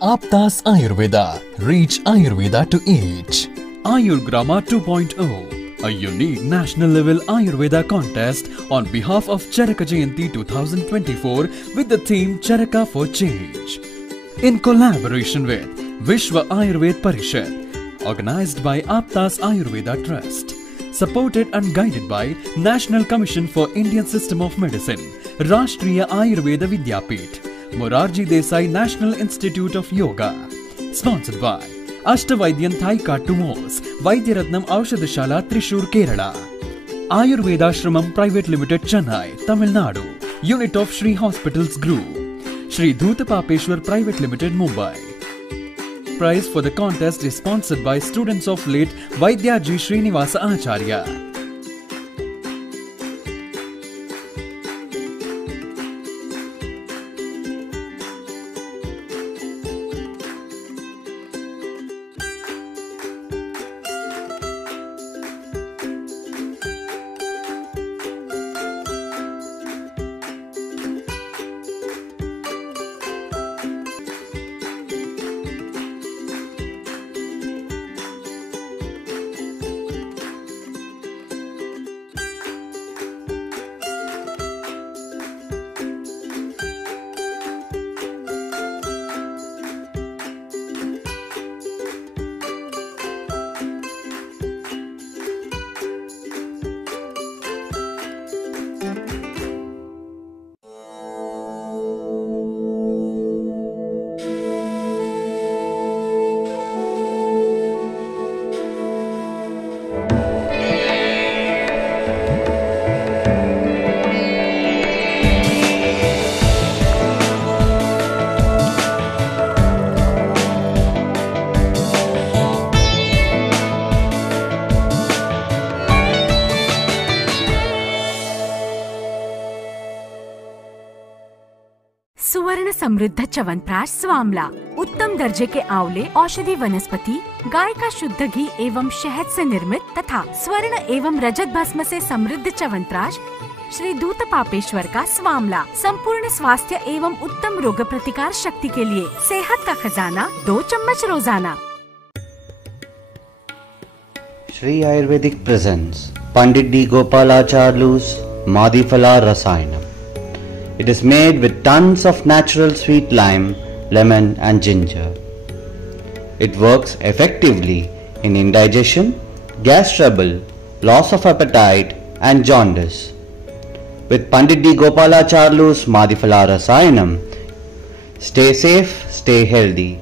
Aptas Ayurveda. Reach Ayurveda to age. Ayurgrama 2.0, a unique national level Ayurveda contest on behalf of Charaka Jayanti 2024 with the theme Charaka for Change. In collaboration with Vishwa Ayurved Parishad, organized by Aptas Ayurveda Trust, supported and guided by National Commission for Indian System of Medicine, Rashtriya Ayurveda Vidyapith, Morarji Desai National Institute of Yoga, sponsored by Ashtavaidyan Thaika Tumos, Vaidyaratnam Aushadashala Trishur Kerala, Ayurveda Shramam Private Limited Chennai, Tamil Nadu, Unit of Shri Hospitals Group, Shri Dhutapapeshwar Private Limited Mumbai. Prize for the contest is sponsored by students of late Vaidyaji Srinivasa Acharya. सुवर्ण समृद्ध च्यवनप्राश स्वामला, उत्तम दर्जे के आंवले औषधि वनस्पति, गाय का शुद्ध घी एवं शहद से निर्मित तथा स्वर्ण एवं रजत भस्म से समृद्ध च्यवनप्राश श्री धूतपापेश्वर का स्वामला, संपूर्ण स्वास्थ्य एवं उत्तम रोग प्रतिकार शक्ति के लिए सेहत का खजाना, 2 चम्मच रोजाना। Shri Ayurvedic presents Pandit D. Gopalacharlu's Madhifala Rasayanam. It is made with tons of natural sweet lime, lemon and ginger. It works effectively in indigestion, gas trouble, loss of appetite and jaundice. With Pandit D. Gopalacharlu's Madhifala Rasayanam, stay safe, stay healthy.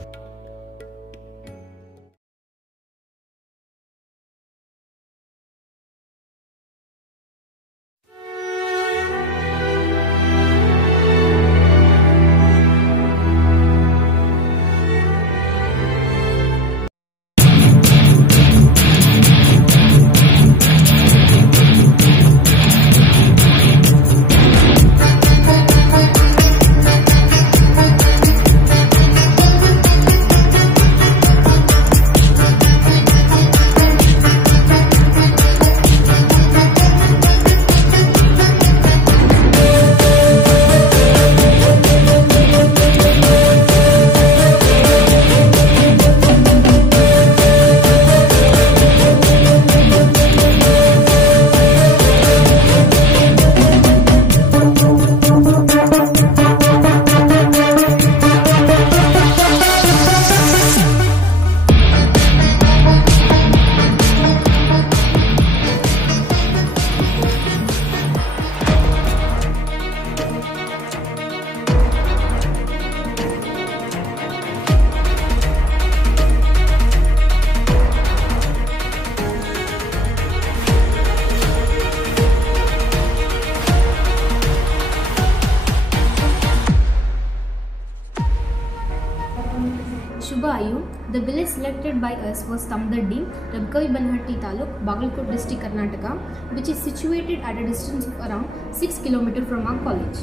Shubhayu, the village selected by us was Tamdaddi, Rabkavi Banhatti Taluk, Bagalkot district, Karnataka, which is situated at a distance of around 6 km from our college.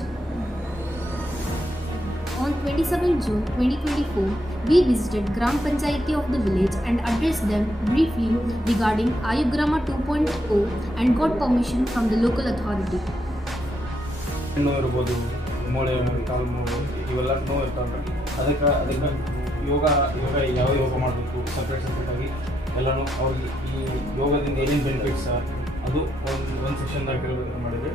On 27 June 2024, we visited Gram Panchayati of the village and addressed them briefly regarding Ayurgrama 2.0 and got permission from the local authority. ಮೂಳೆ ಕಾಲು ಮೂಳೆ ಇವೆಲ್ಲ ನೋವು ಇರ್ತಾವೆ ಅದಕ್ಕೆ ಯೋಗ ಯಾವ ಯೋಗ ಮಾಡಬೇಕು ಸಪ್ರೇಟಾಗಿ ಎಲ್ಲನೂ ಅವ್ರಿಗೆ ಈ ಯೋಗದಿಂದ ಏನೇನು ಬೆನಿಫಿಟ್ಸ್ ಅದು ಒಂದು ಸೆಷನ್ದಾಗ ಮಾಡಿದ್ವಿ.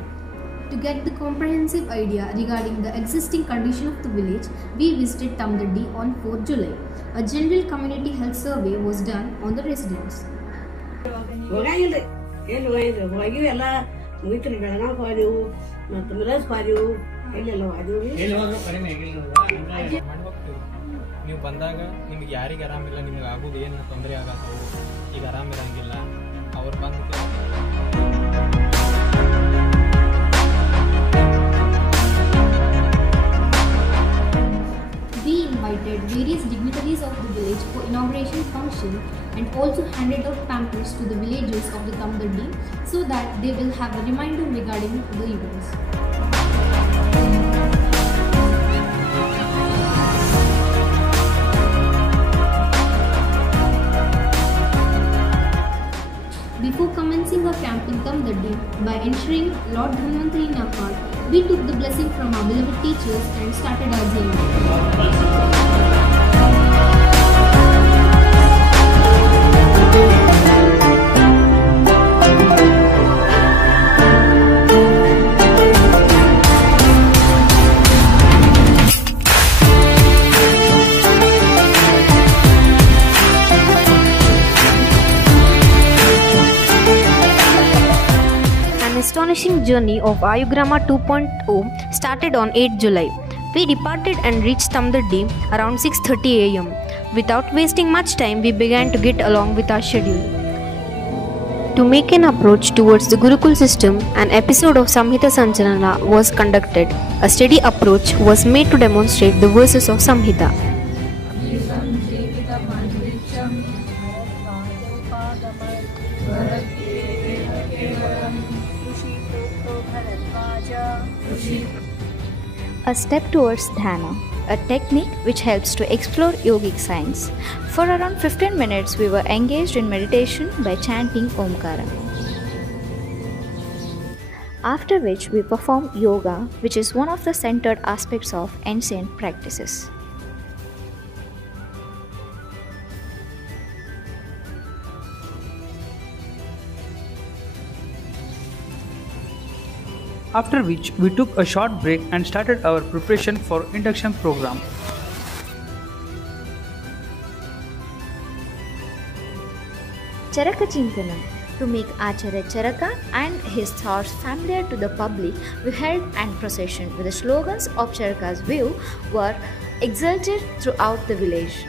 To get the comprehensive idea regarding the existing condition of the village, we visited Tamdaddi on 4th July. A general community health survey was done on the residents. ಎಲ್ಲ ಮುಗಿತ್ರಿ ಬೆಳಗಾವ್ ಹೋದೆವು ಮತ್ತು ಮಿರಾಜ್ ಹೋದೆವು ಎಲ್ಲೆಲ್ಲ ಹೋದೆವು. ನೀವು ಬಂದಾಗ ನಿಮ್ಗೆ ಯಾರಿಗೆ ಆರಾಮಿಲ್ಲ, ನಿಮ್ಗೆ ಆಗೋದು ಏನು ತೊಂದರೆ ಆಗತ್ತೋ, ಈಗ ಆರಾಮಿರಂಗಿಲ್ಲ, ಅವ್ರು ಬಂದು We invited various dignitaries of the village for inauguration function and also handed out pamphlets to the villagers of the Tamdaddi so that they will have a reminder regarding the events. Before commencing our camp in Tamdaddi, by ensuring Lord Dhanvantari in our heart, we took the blessing from our beloved teachers and started our journey. Astonishing journey of Ayugrama 2.0 started on 8th July. We departed and reached Tamdaddi around 6:30 am. Without wasting much time, we began to get along with our schedule. To make an approach towards the Gurukul system, an episode of Samhita Sanchalana was conducted. A steady approach was made to demonstrate the verses of Samhita. A step towards dhyana, a technique which helps to explore yogic science. For around 15 minutes, we were engaged in meditation by chanting Omkara. After which, we performed yoga, which is one of the centered aspects of ancient practices. After which we took a short break and started our preparation for induction program. Charaka Chintanam. To make Acharya Charaka and his thoughts familiar to the public, we held an procession with the slogans of Charaka's view were exalted throughout the village.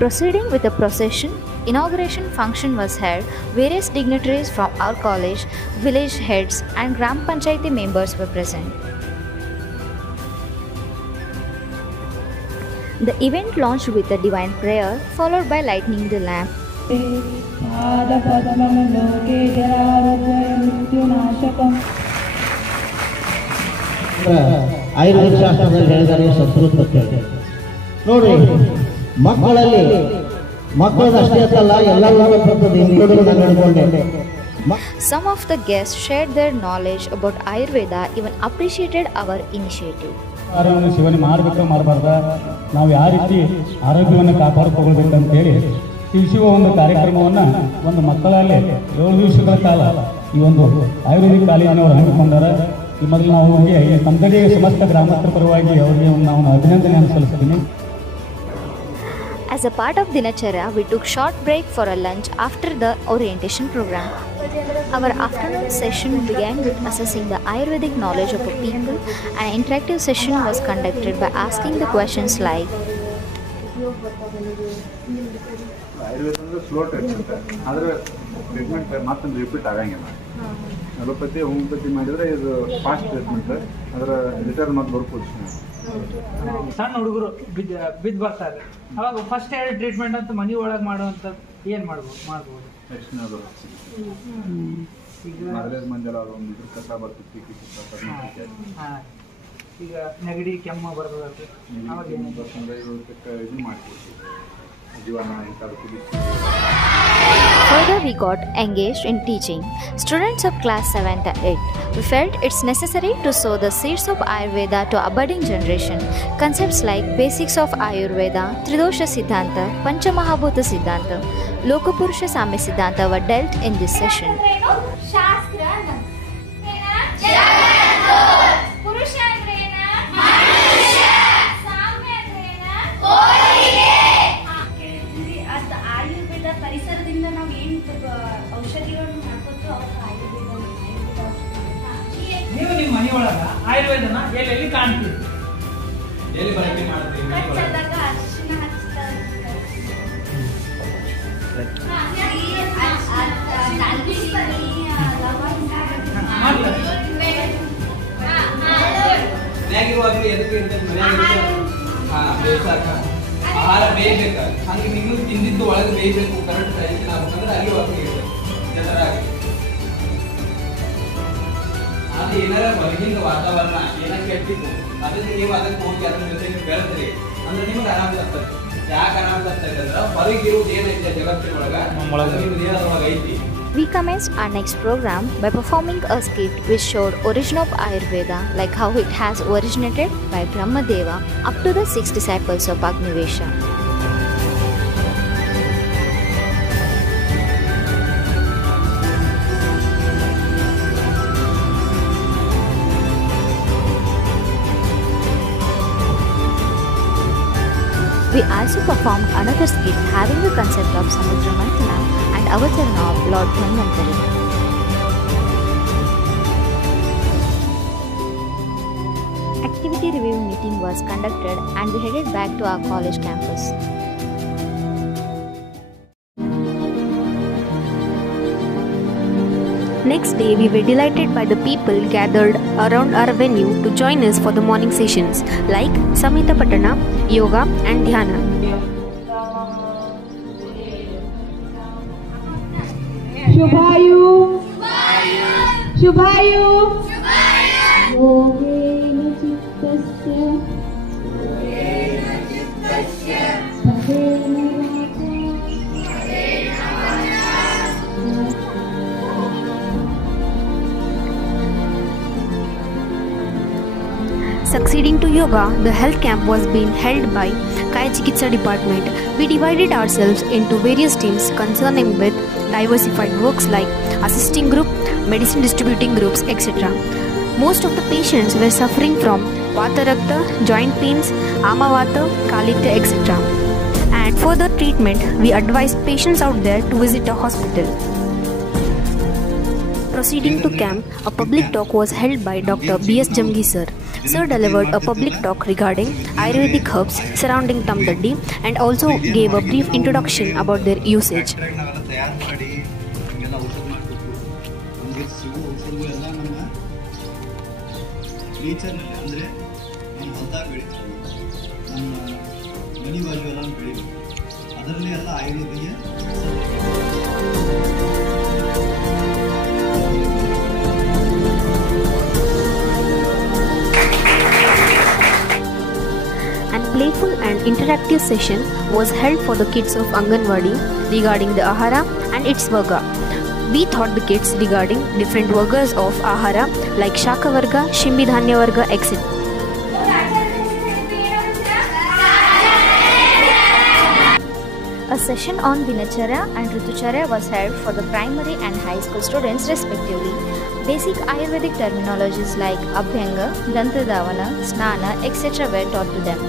Proceeding with the procession, inauguration function was held. Various dignitaries from our college, village heads and Gram Panchayati members were present. The event launched with a divine prayer followed by lighting the lamp. Ayurveda ಶಾಸ್ತ್ರದಲ್ಲಿ ಹೇಳಿದ್ದಾರೆ ಸಂಸ್ಕೃತ ಬಗ್ಗೆ ನೋಡಿ ಮಕ್ಕಳದಷ್ಟೇ ಅಲ್ಲ ಎಲ್ಲರೂ ಬರ್ತದೆ including. Some of the guests shared their knowledge about Ayurveda, even appreciated our initiative. ಸೇವನೆ ಮಾಡಬೇಕಾ ಮಾಡಬಾರ್ದ, ನಾವು ಯಾವ ರೀತಿ ಆರೋಗ್ಯವನ್ನು ಕಾಪಾಡಿಕೊಳ್ಳಬೇಕಂತೇಳಿ ತಿಳಿಸುವ ಒಂದು ಕಾರ್ಯಕ್ರಮವನ್ನು ಒಂದು ಮಕ್ಕಳಲ್ಲಿ 7 ದಿವಸಗಳ ಕಾಲ ಈ ಒಂದು ಆಯುರ್ವೇದಿಕ್ ಕಾಲೇಜಿನವರು ಹಮ್ಮಿಕೊಂಡಾರೆ. ಈ ಮೊದಲು ನಾವು ಅವರಿಗೆ ಕಂದಡಿ ಸಮಸ್ತ ಗ್ರಾಮಸ್ಥರ ಪರವಾಗಿ ಅವರಿಗೆ ನಾವು ಅಭಿನಂದನೆಯನ್ನು ಸಲ್ಲಿಸ್ತೀನಿ. As a part of Dinacharya, we took short break for a lunch after the orientation program. Our afternoon session began with assessing the Ayurvedic knowledge of a people. An interactive session was conducted by asking the questions like Ayurveda slow treatment ಆದರೆ treatment ಮತ್ತೊಂದು repeat ಆಗಂಗಿಲ್ಲ. Allopathy homeopathy ಮಾಡಿದರೆ ಇದು fast treatment, ಅದರ return ಮತ್ತು ಬರೋ position. ಸಣ್ಣ ಹುಡುಗರು ಬಿದ್ದು ಬರ್ತಾರೆ, ಅವಾಗ ಫಸ್ಟ್ ಏಡ್ ಟ್ರೀಟ್ಮೆಂಟ್ ಅಂತ ಮನೆ ಒಳಗೆ ಮಾಡುವಂಥದ್ದು ಏನು ಮಾಡ್ಬೋದು? ಮಂಜಲ ಕಸ ಬರ್ತೈತಿ, ಈಗ ನೆಗಡಿ ಕೆಮ್ಮು ಬರ್ತದೆ, ಅವಾಗ ಇದು ಮಾಡ್ತೀವಿ ಜೀವನ ಇಂಥದ್ದು. Further, we got engaged in teaching students of class 7th and 8th. We felt it's necessary to sow the seeds of Ayurveda to a budding generation. Concepts like basics of Ayurveda, Tridosha Siddhanta, Panchamahabhuta Siddhanta, Lokapurusha Samya Siddhanta were dealt in this session. ಪರಿಸರದಿಂದ ನಾವು ಏನು ಔಷಧಿಗಳನ್ನು ಮಾಡ್ಕೊತೀವೋ ನೀವು ನಿಮ್ಮ ಮನೆಯೊಳಗ ಆಯುರ್ವೇದನ ಎಲ್ಲೆಲ್ಲಿ ಕಾಣ್ತೀವಿ? ಎಲ್ಲಿ ಬಳಕೆ ಮಾಡ್ತೀವಿ? ಅರಿಶಿನ ಆಹಾರ ಬೇಯಬೇಕು, ಹಂಗೆ ನೀವು ತಿಂದಿದ್ದು ಒಳಗೆ ಬೇಯಬೇಕು, ಕರೆಕ್ಟ್ ಡೈಜೆಷನ್ ಆಗ್ಬೇಕಂದ್ರೆ ಅಲ್ಲಿ ಹೋಗಿ ಜನರಾಗಿ ಅದು ಏನಾರ ಹೊರಗಿಂದ ವಾತಾವರಣ ಏನಾರ ಕೆಟ್ಟಿದ್ದು ಅದಕ್ಕೆ ನೀವು ಅದಕ್ಕೆ ಹೋಗಿ ಅದ್ರ ಜೊತೆ ನೀವು ಬೆಳೆದ್ರಿ ಅಂದ್ರೆ ನಿಮ್ಗೆ ಆರಾಮ ಆಗ್ತದೆ. ಯಾಕೆ ಆರಾಮ ಆಗ್ತದೆ ಅಂದ್ರೆ ಹೊರಗಿರುವುದು ಏನೈತೆ ಜಗತ್ತಿನೊಳಗೆ ನಿಮ್ದು ಏನವಾಗ ಐತಿ. We commenced our next program by performing a skit which showed origin of Ayurveda, like how it has originated by Brahmadeva up to the 6 disciples of Agnivesha. We also performed another skit having the concept of Samudra Mantana and Avatarana of Lord Dhanvantari. Activity review meeting was conducted and we headed back to our college campus. Next day, we were delighted by the people gathered around our venue to join us for the morning sessions like Samhita Patana, Yoga and Dhyana. Shubhayu! Shubhayu! Yogena chittasya Succeeding to yoga, the health camp was being held by Kaya Chikitsa department. We divided ourselves into various teams concerning with diversified works like assisting group, medicine distributing groups, etc. Most of the patients were suffering from Vata Rakta, joint pains, Amavata, Kalitya, etc. And for the treatment, we advised patients out there to visit a hospital. Proceeding to camp, a public talk was held by Dr. B.S. Jamgi sir. Sir delivered a public talk regarding Ayurvedic herbs surrounding Tamdaddi and also gave a brief introduction about their usage. An playful and interactive session was held for the kids of Anganwadi regarding the Ahara and its Varga. We taught the kids regarding different Vargas of Ahara like Shaka Varga, Shimbidhanya Varga, etc. A session on Dinacharya and Ritucharya was held for the primary and high school students respectively. Basic Ayurvedic terminologies like Abhyanga, Dantadavana, Snana, etc. were taught to them.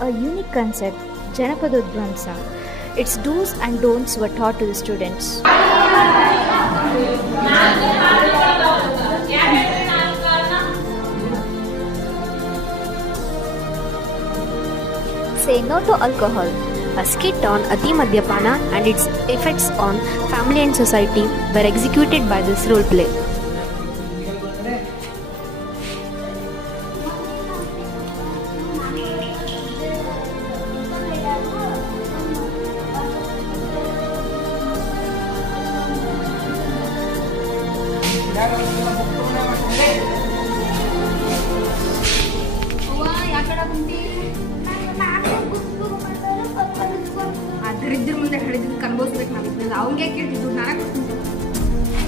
A unique concept, Janapadodvamsa. Its do's and don'ts were taught to the students. Say no to alcohol. A skit on Ati Madhyapana and its effects on family and society were executed by this role play.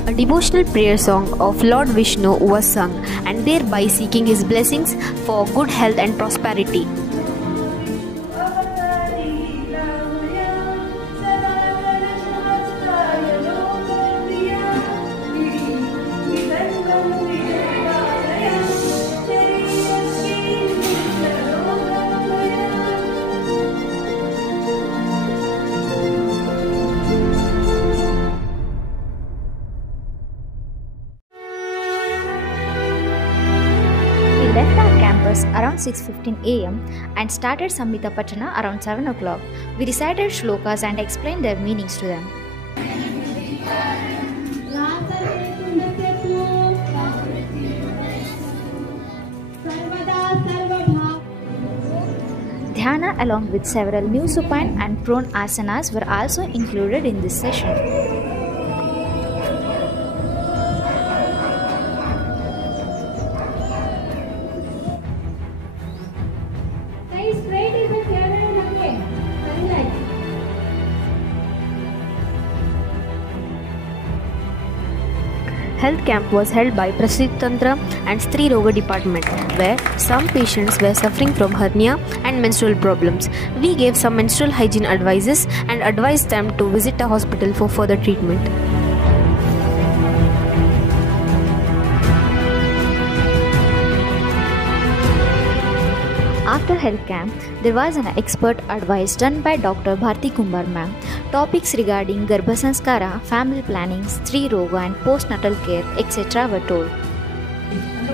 A devotional prayer song of Lord Vishnu was sung, and thereby seeking his blessings for good health and prosperity. Left our campus around 6:15 am and started Samhita Patana around 7 o'clock. We recited shlokas and explained their meanings to them. Dhyana along with several new supine and prone asanas were also included in this session. Health camp was held by Prasthi Tantra and Stri Roga department, where some patients were suffering from hernia and menstrual problems. We gave some menstrual hygiene advices and advised them to visit a hospital for further treatment. After health camp, there was an expert advice done by Dr. Bharti Kumbar ma'am. Topics regarding Garbha Sanskara, family planning, Stri Roga and postnatal care, etc. were told.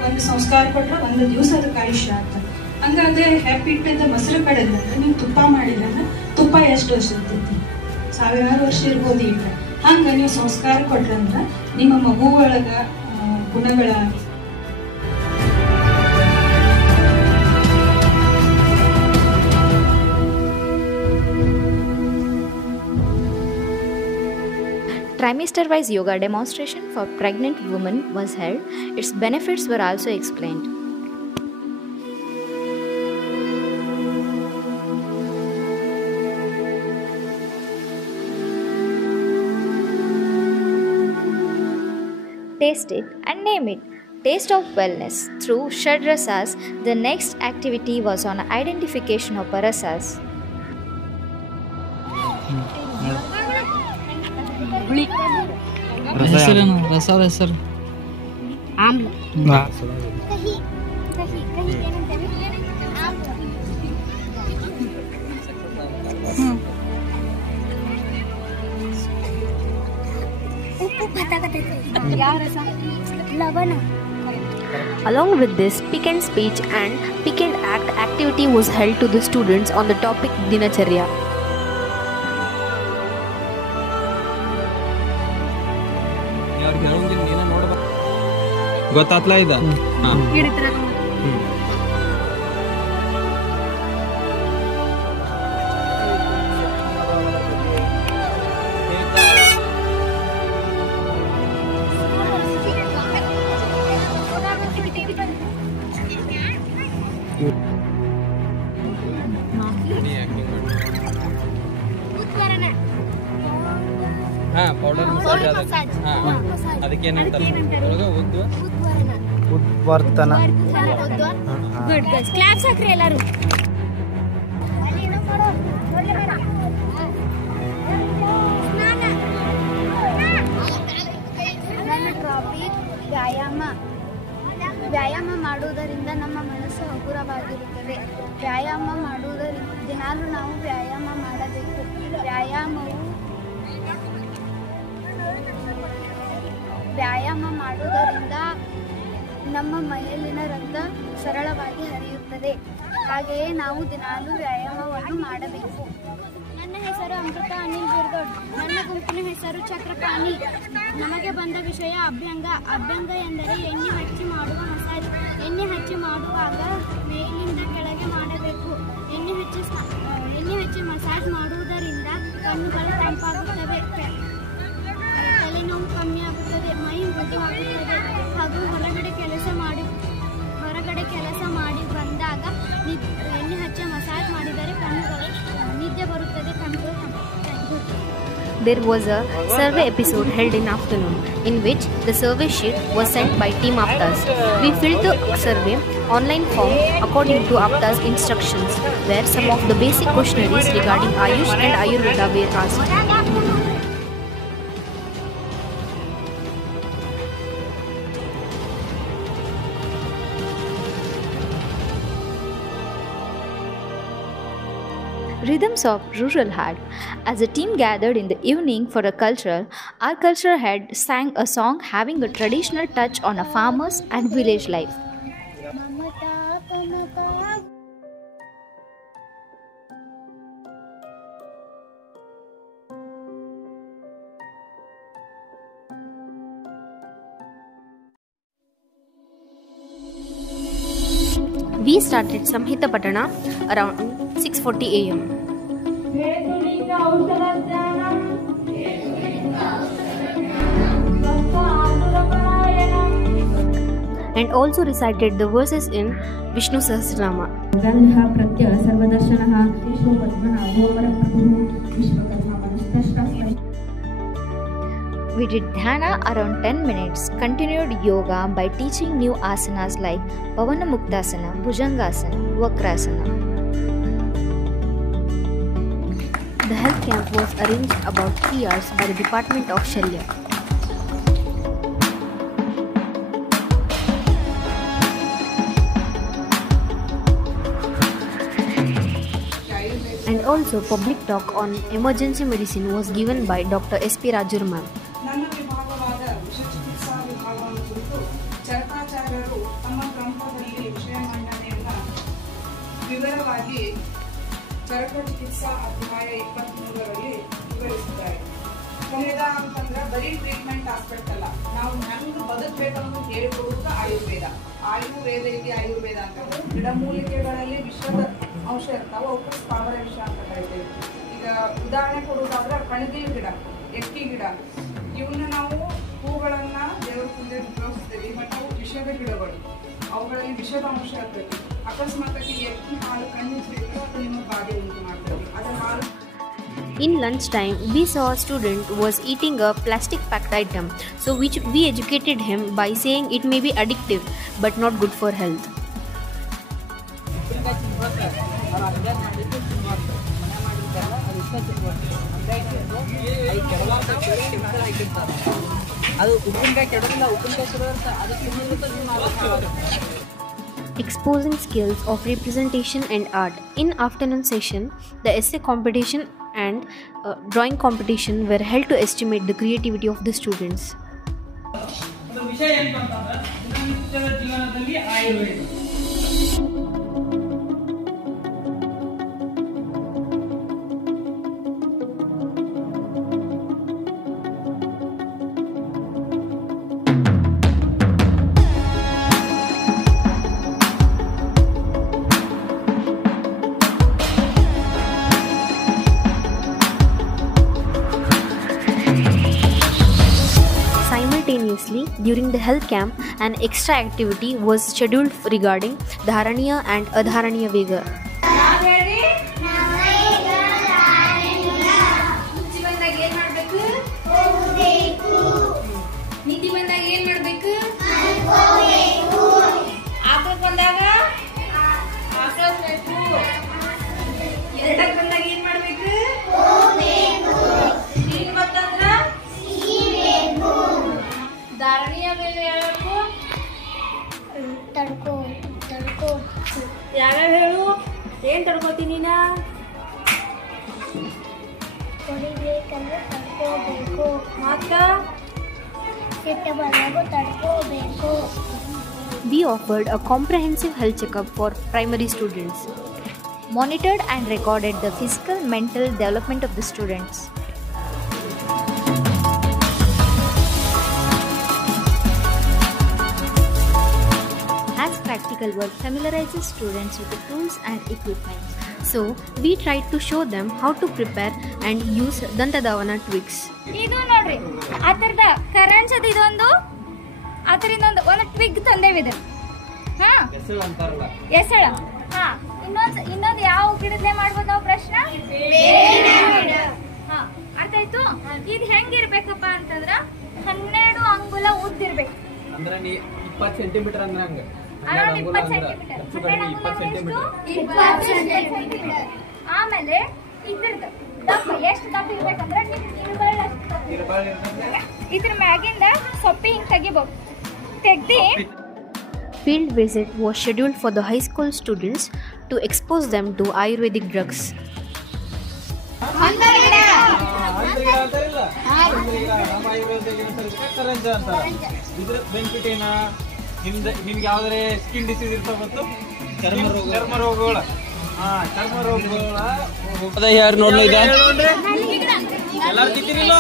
ಒಂದು ಸಂಸ್ಕಾರ ಕೊಟ್ಟರೆ ಒಂದು ದಿವಸ ಅದಕ್ಕೆ ಆಯುಷ್ಯ ಆಗ್ತದೆ. ಹಂಗಾದ್ರೆ happy ಇಟ್ಟಿದ್ದ ಮೊಸರು ಕಡೆದ್ರೆ ನೀವು ತುಪ್ಪ ಮಾಡಿದ್ರೆ ತುಪ್ಪ ಎಷ್ಟು ವರ್ಷ ಇರ್ತೈತಿ? 1000 ವರ್ಷ ಇರ್ಬೋದು. ಈಗ ಹಂಗ ನೀವು ಸಂಸ್ಕಾರ ಕೊಟ್ರಂದ್ರೆ ನಿಮ್ಮ ಮಗು ಒಳಗ ಗುಣಗಳ Trimester-wise yoga demonstration for pregnant women was held. Its benefits were also explained. Taste it and name it. Taste of wellness. Through Shadrasas, the next activity was on identification of parasas. ರಸದ ಹೆಸರು Along with this, pick and speech and pick and act activity was held to the students on the topic Dinacharya. ಗೊತ್ತಾತ್ಲಾ ಇದ powder massage ಅದಕ್ಕೆ ಉದ್ವರ್ತನ. Good good claps ಹಾಕ್ರಿ ಎಲ್ಲರೂ. ನನ್ನ topic ವ್ಯಾಯಾಮ. ವ್ಯಾಯಾಮ ಮಾಡುವುದರಿಂದ ನಮ್ಮ ಮನಸ್ಸು ಹಗುರವಾಗಿರುತ್ತದೆ. ವ್ಯಾಯಾಮ ಮಾಡುವುದರಿಂದ ದಿನಾಲೂ ನಾವು ವ್ಯಾಯಾಮ ಮಾಡಬೇಕು. ವ್ಯಾಯಾಮ ಮಾಡುವುದರಿಂದ ನಮ್ಮ ಮೈಯಲ್ಲಿನ ರಕ್ತ ಸರಳವಾಗಿ ಹರಿಯುತ್ತದೆ. ಹಾಗೆಯೇ ನಾವು ದಿನಾಲೂ ವ್ಯಾಯಾಮವನ್ನು ಮಾಡಬೇಕು. ನನ್ನ ಹೆಸರು ಅಮೃತ ಅನಿಲ್ ಬಿರ್ದೊಡ್. ನನ್ನ ಗುಂಪಿನ ಹೆಸರು ಚಕ್ರಪಾಣಿ. ನಮಗೆ ಬಂದ ವಿಷಯ ಅಭ್ಯಂಗ. ಅಭ್ಯಂಗ ಎಂದರೆ ಎಣ್ಣೆ ಹಚ್ಚಿ ಮಾಡುವ ಮಸಾಜ್. ಎಣ್ಣೆ ಹಚ್ಚಿ ಮಾಡುವಾಗ ಮೇಲಿಂದ ಕೆಳಗೆ ಮಾಡಬೇಕು. ಎಣ್ಣೆ ಹಚ್ಚಿ ಮಸಾಜ್ ಮಾಡುವುದರಿಂದ ಕಣ್ಣುಗಳು ತಂಪಾಗುತ್ತವೆ, ತಲೆನೋವು ಕಮ್ಮಿಯಾಗುತ್ತದೆ, ಮೈ ಮೃದುವಾಗುತ್ತದೆ. ಹಾಗೂ ಹೊರಗಡೆ ಕೆಲಸ ಮಾಡಿ ಬಂದಾಗ ಎಣ್ಣೆ ಹಚ್ಚಿ ಮಸಾಜ್ ಮಾಡಿದರೆ ಕಣ್ಣುಗಳು ನಿದ್ದೆ ಬರುತ್ತದೆ. There was a survey episode held in afternoon in which the survey sheet was sent by Team Aptas. We filled the survey online form according to Aptas instructions, where some of the basic questionnaires regarding Ayush and Ayurveda were asked. Rhythms of Rural Heart. As a team gathered in the evening for a cultural, our cultural head sang a song having a traditional touch on a farmer's and village life. We started Samhita Patana around 6:40 a.m. And also recited the verses in Vishnu Sahasranama. We did dhyana around 10 minutes, continued yoga by teaching new asanas like Pavanamuktasana, Bhujangasana, Vakrasana. The health camp was arranged about 3 hours by the Department of Shalya. And also public talk on emergency medicine was given by Dr. S.P. Rajurman. ನನ್ನ ವಿಭಾಗವಾದ ವಿಷಚಿಕಿತ್ಸಾ ವಿಭಾಗವನ್ನು ಕುರಿತು ಚರಕಾಚಾರ್ಯರು ತಮ್ಮ ಗ್ರಂಥದಲ್ಲಿ ವಿಷಯ ಮಂಡನೆಯನ್ನ ವಿವರವಾಗಿ ಚರಕ ಚಿಕಿತ್ಸಾ ಅಧ್ಯಾಯ 23ರಲ್ಲಿ ವಿವರಿಸಿದ್ದಾರೆ. ಕೊನೆಯದ ಅಂತಂದ್ರೆ ಬರೀ ಟ್ರೀಟ್ಮೆಂಟ್ ಆಸ್ಪೆಕ್ಟ್ ಅಲ್ಲ, ನಾವು ಹೆಂಗ್ ಬದುಕಬೇಕನ್ನೋದು ಹೇಳಿಕೊಡುವುದು ಆಯುರ್ವೇದ. ಆಯುರ್ವೇದ ಇದೆ ಆಯುರ್ವೇದ ಅಂತಂದ್ರೆ ಗಿಡಮೂಲಿಕೆಗಳಲ್ಲಿ ವಿಷದ ಅಂಶ ಇರ್ತಾವ, ಅವಕ್ಕೆ ಸ್ಥಾವರ ವಿಷ ಅಂತ ಕರಿತೇವೆ. ಈಗ ಉದಾಹರಣೆ ಕೊಡುವುದಾದ್ರೆ ಕಣಗಿಲ್ ಗಿಡ, ಎಕ್ಕಿ ಗಿಡ, ಇವನ್ನ ನಾವು ಹೂಗಳನ್ನ ದೇವರ ಮುಂದೆ ಉಪಯೋಗಿಸ್ತೇವೆ. ಬಟ್ ಅವು ವಿಷದ ಗಿಡಗಳು, ಅವುಗಳಲ್ಲಿ ವಿಷದ ಅಂಶ ಇರ್ತೈತಿ. ಅಕಸ್ಮಾತ್ ಎಕ್ಕಿ ಹಾಲು ಕಣ್ಣಿಸ್ಬೇಕು, ಅದು ನಿಮಗೆ ಬಾಧೆ ಉಂಟು ಮಾಡ್ತದೆ. ಅದರ ಹಾಲು. In lunchtime, we saw a student was eating a plastic packed item, so which we educated him by saying it may be addictive but not good for health. Exposing skills of representation and art. In afternoon session, the essay competition and drawing competition were held to estimate the creativity of the students. ವಿಷಯ ಏನಂತಂದ್ರೆ ದಿನನಿತ್ಯದ ಜೀವನದಲ್ಲಿ Ayurveda. During the health camp, an extra activity was scheduled regarding Dharaniya and Adharaniya Vega. ಯಾವ್ಯಾವ ಹೇಳು ಏನ್ ತಡ್ಕೋತೀನಿ ನೀನ ಕುಡಿಬೇಕಂದ್ರೆ ತಡ್ಕೋಬೇಕು ಮತ್ತ ಸಿಟ್ಟು ಬಂದಾಗ ತಡ್ಕೋಬೇಕು. We offered a comprehensive health checkup for primary students, monitored and recorded the physical mental development of the students. As practical work familiarizes students with the tools and equipment, so we tried to show them how to prepare and use Dantadavana twigs. ಇದು ನೋಡ್ರಿ ಆ ಥರದ Carens ಅದು ಇದೊಂದು ಆ ಥರ ಇನ್ನೊಂದು ಒಂದು ಟ್ವಿಗ್ ತಂದೇವಿದೆ. ಹಾ ಎಸಳ. ಹಾ ಇನ್ನೊಂದು ಯಾವ ಗಿಡದ್ದೇ ಮಾಡ್ಬೋದು ನಾವು ಪ್ರಶ್ನೆ? ಹಾ ಅರ್ಥ ಆಯ್ತು. ಇದು ಹೆಂಗಿರ್ಬೇಕಪ್ಪ ಅಂತಂದ್ರ 12 ಅಂಗುಲ ಉದ್ದಿರ್ಬೇಕು. ಅಂದ್ರೆ 20 ಸೆಂಟಿಮೀಟರ್ ಅಂದ್ರೆ ಹಂಗ ಅರೌಂಡ್ 20 ಸೆಂಟಿಮೀಟರ್. ಆಮೇಲೆ ಇದ್ರದ್ದು ದಪ್ಪ ಎಷ್ಟು ದಪ್ಪ ಇರ್ಬೇಕಂದ್ರೆ ಇದ್ರ ಮ್ಯಾಗಿಂದ ಸೊಪ್ಪಿ ಹಿಂಗ್ ತೆಗಿಬಹುದು. ತೆಗ್ದಿ Field visit was scheduled for the high school students to expose them to Ayurvedic drugs. ಇದ್ರ ಬೆನಿಫಿಟ್ ಏನ? ನಿಮ್ಗೆ ಯಾವ್ದಾರೆ ಸ್ಕಿನ್ ಡಿಸೀಸ್ ಇರ್ತಾವ ಮತ್ತು ಚರ್ಮ ರೋಗಗಳ ಯಾರು ನೋಡ್ಲಿದೆ ಎಲ್ಲಾರು ತಿಂತೀರಿಲ್ಲ.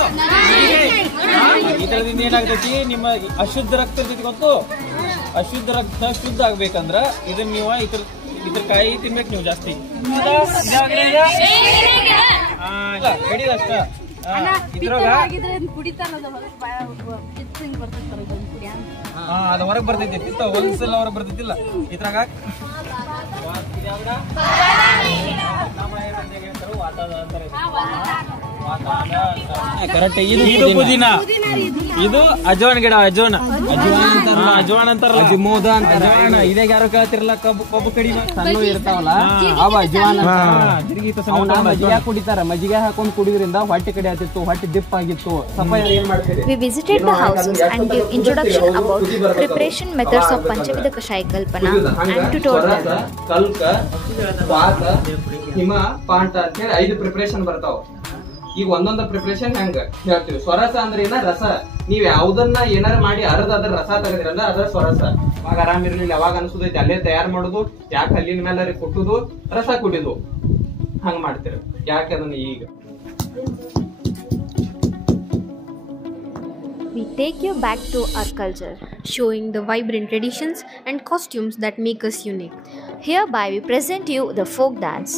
ಇದರಿಂದ ಏನಾಗ್ತೈತಿ, ನಿಮ್ಮ ಅಶುದ್ಧ ರಕ್ತ ಇರ್ತೈತಿ ಗೊತ್ತು. ಅಶುದ್ಧ ರಕ್ತ ಶುದ್ಧ ಆಗ್ಬೇಕಂದ್ರ ಇದನ್ನ ನೀವು ಇದ್ರ ಕಾಯಿ ತಿನ್ಬೇಕು ನೀವು ಜಾಸ್ತಿ. ಅಷ್ಟ ಇದ್ರಾಗ ಅದ ಹೊರಗೆ ಬರ್ತೈತಿ. ಒಂದ್ಸಲ ಹೊರಗೆ ಬರ್ತೈತಿಲ್ಲ ಇದ್ರಾಗ ಕರೆಕ್ಟ್. ಇದು ಪುದೀನ, ಇದು ಅಜವಾನ್ ಗಿಡ. ಅಜವಾನ್ ಅಂತಾರಲ್ಲ, ಅಜ್ಮೋದ ಅಂತಾರ. ಇದಾಗ ಯಾರು ಕೇಳ್ತಿರಲ್ಲ, ಕಬ್ಬು ಕಡಿ ಸಣ್ಣ ಇರ್ತಾವಲ್ಲ ಅವ ಅಜವಾನ್. ಮಜ್ಜಿಗೆ ಕುಡಿತಾರ. ಮಜ್ಜಿಗೆ ಹಾಕೊಂಡ್ ಕುಡಿದ್ರಿಂದ ಹೊಟ್ಟೆ ಕಡೆ ಆತಿತ್ತು, ಹೊಟ್ಟೆ ದಿಪ್ಪ ಆಗಿತ್ತು. ಏನ್ ಮಾಡ್ತೀರಿ? We visited the houses and gave introduction about preparation methods of Panchavidha Kashaya Kalpana and tutorial. ಕಲ್ಕ, ವಾತ, ಹಿಮ, ಪಾಂಟ ಅಂತ ಹೇಳಿ 5 ಪ್ರಿಪರೇಷನ್ ಬರ್ತಾವ. ಈಗ ಒಂದೊಂದು ಪ್ರಿಪರೇಷನ್ ಹೆಂಗ ಹೇಳ್ತೀವಿ. ಸ್ವರಸ ಅಂದ್ರೆ ಏನ? ರಸ. ನೀವ್ ಯಾವ್ದನ್ನ ಏನಾರ ಮಾಡಿ ಅರ್ಧ ಅದ್ರ ರಸ ತೆಗದ್ರಲ್ಲ ಅದ್ರ ಸ್ವರಸ. ಅವಾಗ ಆರಾಮ್ ಇರ್ಲಿಲ್ಲ, ಯಾವಾಗ ಅನ್ಸುದೈತಿ ಅಲ್ಲೇ ತಯಾರು ಮಾಡುದು, ಯಾಕೆ ಹಲ್ಲಿನ ಮೇಲೆ ಕುಟ್ಟುದು, ರಸ ಕುಡಿದು ಹಂಗ ಮಾಡ್ತೀರ. ಯಾಕೆ ಅದನ್ನ ಈಗ We take you back to our culture, showing the vibrant traditions and costumes that make us unique. Hereby we present you the folk dance.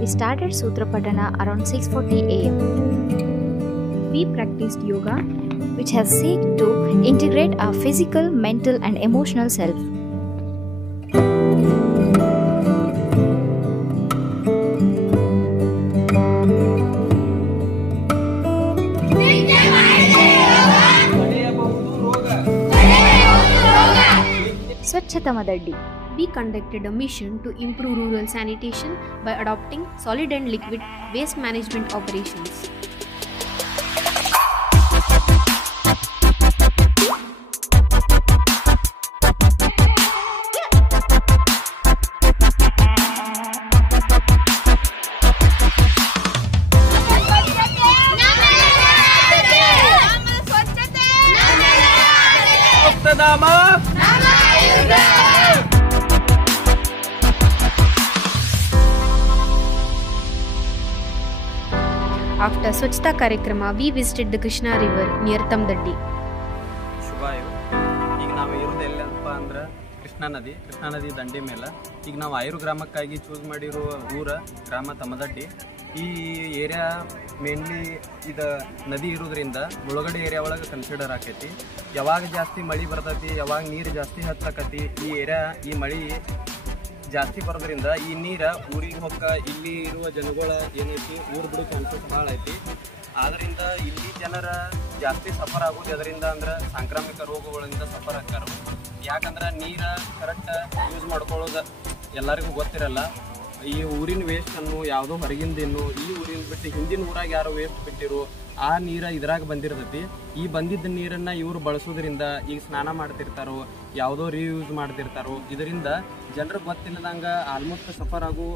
We started Sutra Patana around 6:40 a.m. We practiced yoga, which has sought to integrate our physical, mental, and emotional self. Swachhata Madaddi. We conducted a mission to improve rural sanitation by adopting solid and liquid waste management operations. After Swachhata Karikrama, we visited the Krishna river near Tamdaddi. Krishna ನದಿ ದಂಡೆ ಮೇಲೆ. ಈಗ ನಾವು ಆಯೂರು ಗ್ರಾಮಕ್ಕಾಗಿ choose ಮಾಡಿರೋ ಗ್ರಾಮ ತಮ್ಮದಡ್ಡಿ. ಈ area mainly ಇದು ನದಿ ಇರೋದ್ರಿಂದ ಮುಳುಗಡೆ ಏರಿಯಾ ಒಳಗೆ ಕನ್ಸಿಡರ್ ಆಕೈತಿ. ಯಾವಾಗ ಜಾಸ್ತಿ ಮಳೆ ಬರ್ತೈತಿ, ಯಾವಾಗ ನೀರು ಜಾಸ್ತಿ ಹತ್ತಕತಿ, ಈ ಮಳೆ ಜಾಸ್ತಿ ಬರೋದ್ರಿಂದ ಈ ನೀರು ಊರಿಗೆ ಹೊಕ್ಕ ಇಲ್ಲಿ ಇರುವ ಜನಗಳ ಏನೈತಿ ಊರು ಬಿಡೋ ಚಾನ್ಸಸ್ ಭಾಳ ಐತಿ. ಆದ್ದರಿಂದ ಇಲ್ಲಿ ಜನರ ಜಾಸ್ತಿ ಸಫರ್ ಆಗೋದು ಅದರಿಂದ ಅಂದ್ರೆ ಸಾಂಕ್ರಾಮಿಕ ರೋಗಗಳಿಂದ ಸಫರ್ ಆಗ್ತಾರ. ಯಾಕಂದ್ರೆ ನೀರು ಕರೆಕ್ಟ್ ಯೂಸ್ ಮಾಡ್ಕೊಳ್ಳೋದು ಎಲ್ಲರಿಗೂ ಗೊತ್ತಿರಲ್ಲ. ಈ ಊರಿನ ವೇಸ್ಟನ್ನು ಯಾವುದೋ ಹೊರಗಿಂದೇನು ಈ ಊರಿನ ಬಿಟ್ಟು ಹಿಂದಿನ ಊರಾಗ ಯಾರೋ ವೇಸ್ಟ್ ಬಿಟ್ಟಿರೋ ಆ ನೀರು ಇದ್ರಾಗ ಬಂದಿರ್ತೈತಿ. ಈ ಬಂದಿದ್ದ ನೀರನ್ನು ಇವರು ಬಳಸೋದ್ರಿಂದ ಈಗ ಸ್ನಾನ ಮಾಡ್ತಿರ್ತಾರೋ, ಯಾವುದೋ ರೀಯೂಸ್ ಮಾಡ್ತಿರ್ತಾರೋ, ಇದರಿಂದ ಜನರಿಗೆ ಗೊತ್ತಿಲ್ಲದಂಗೆ ಆಲ್ಮೋಸ್ಟ್ ಸಫರ್ ಆಗೋ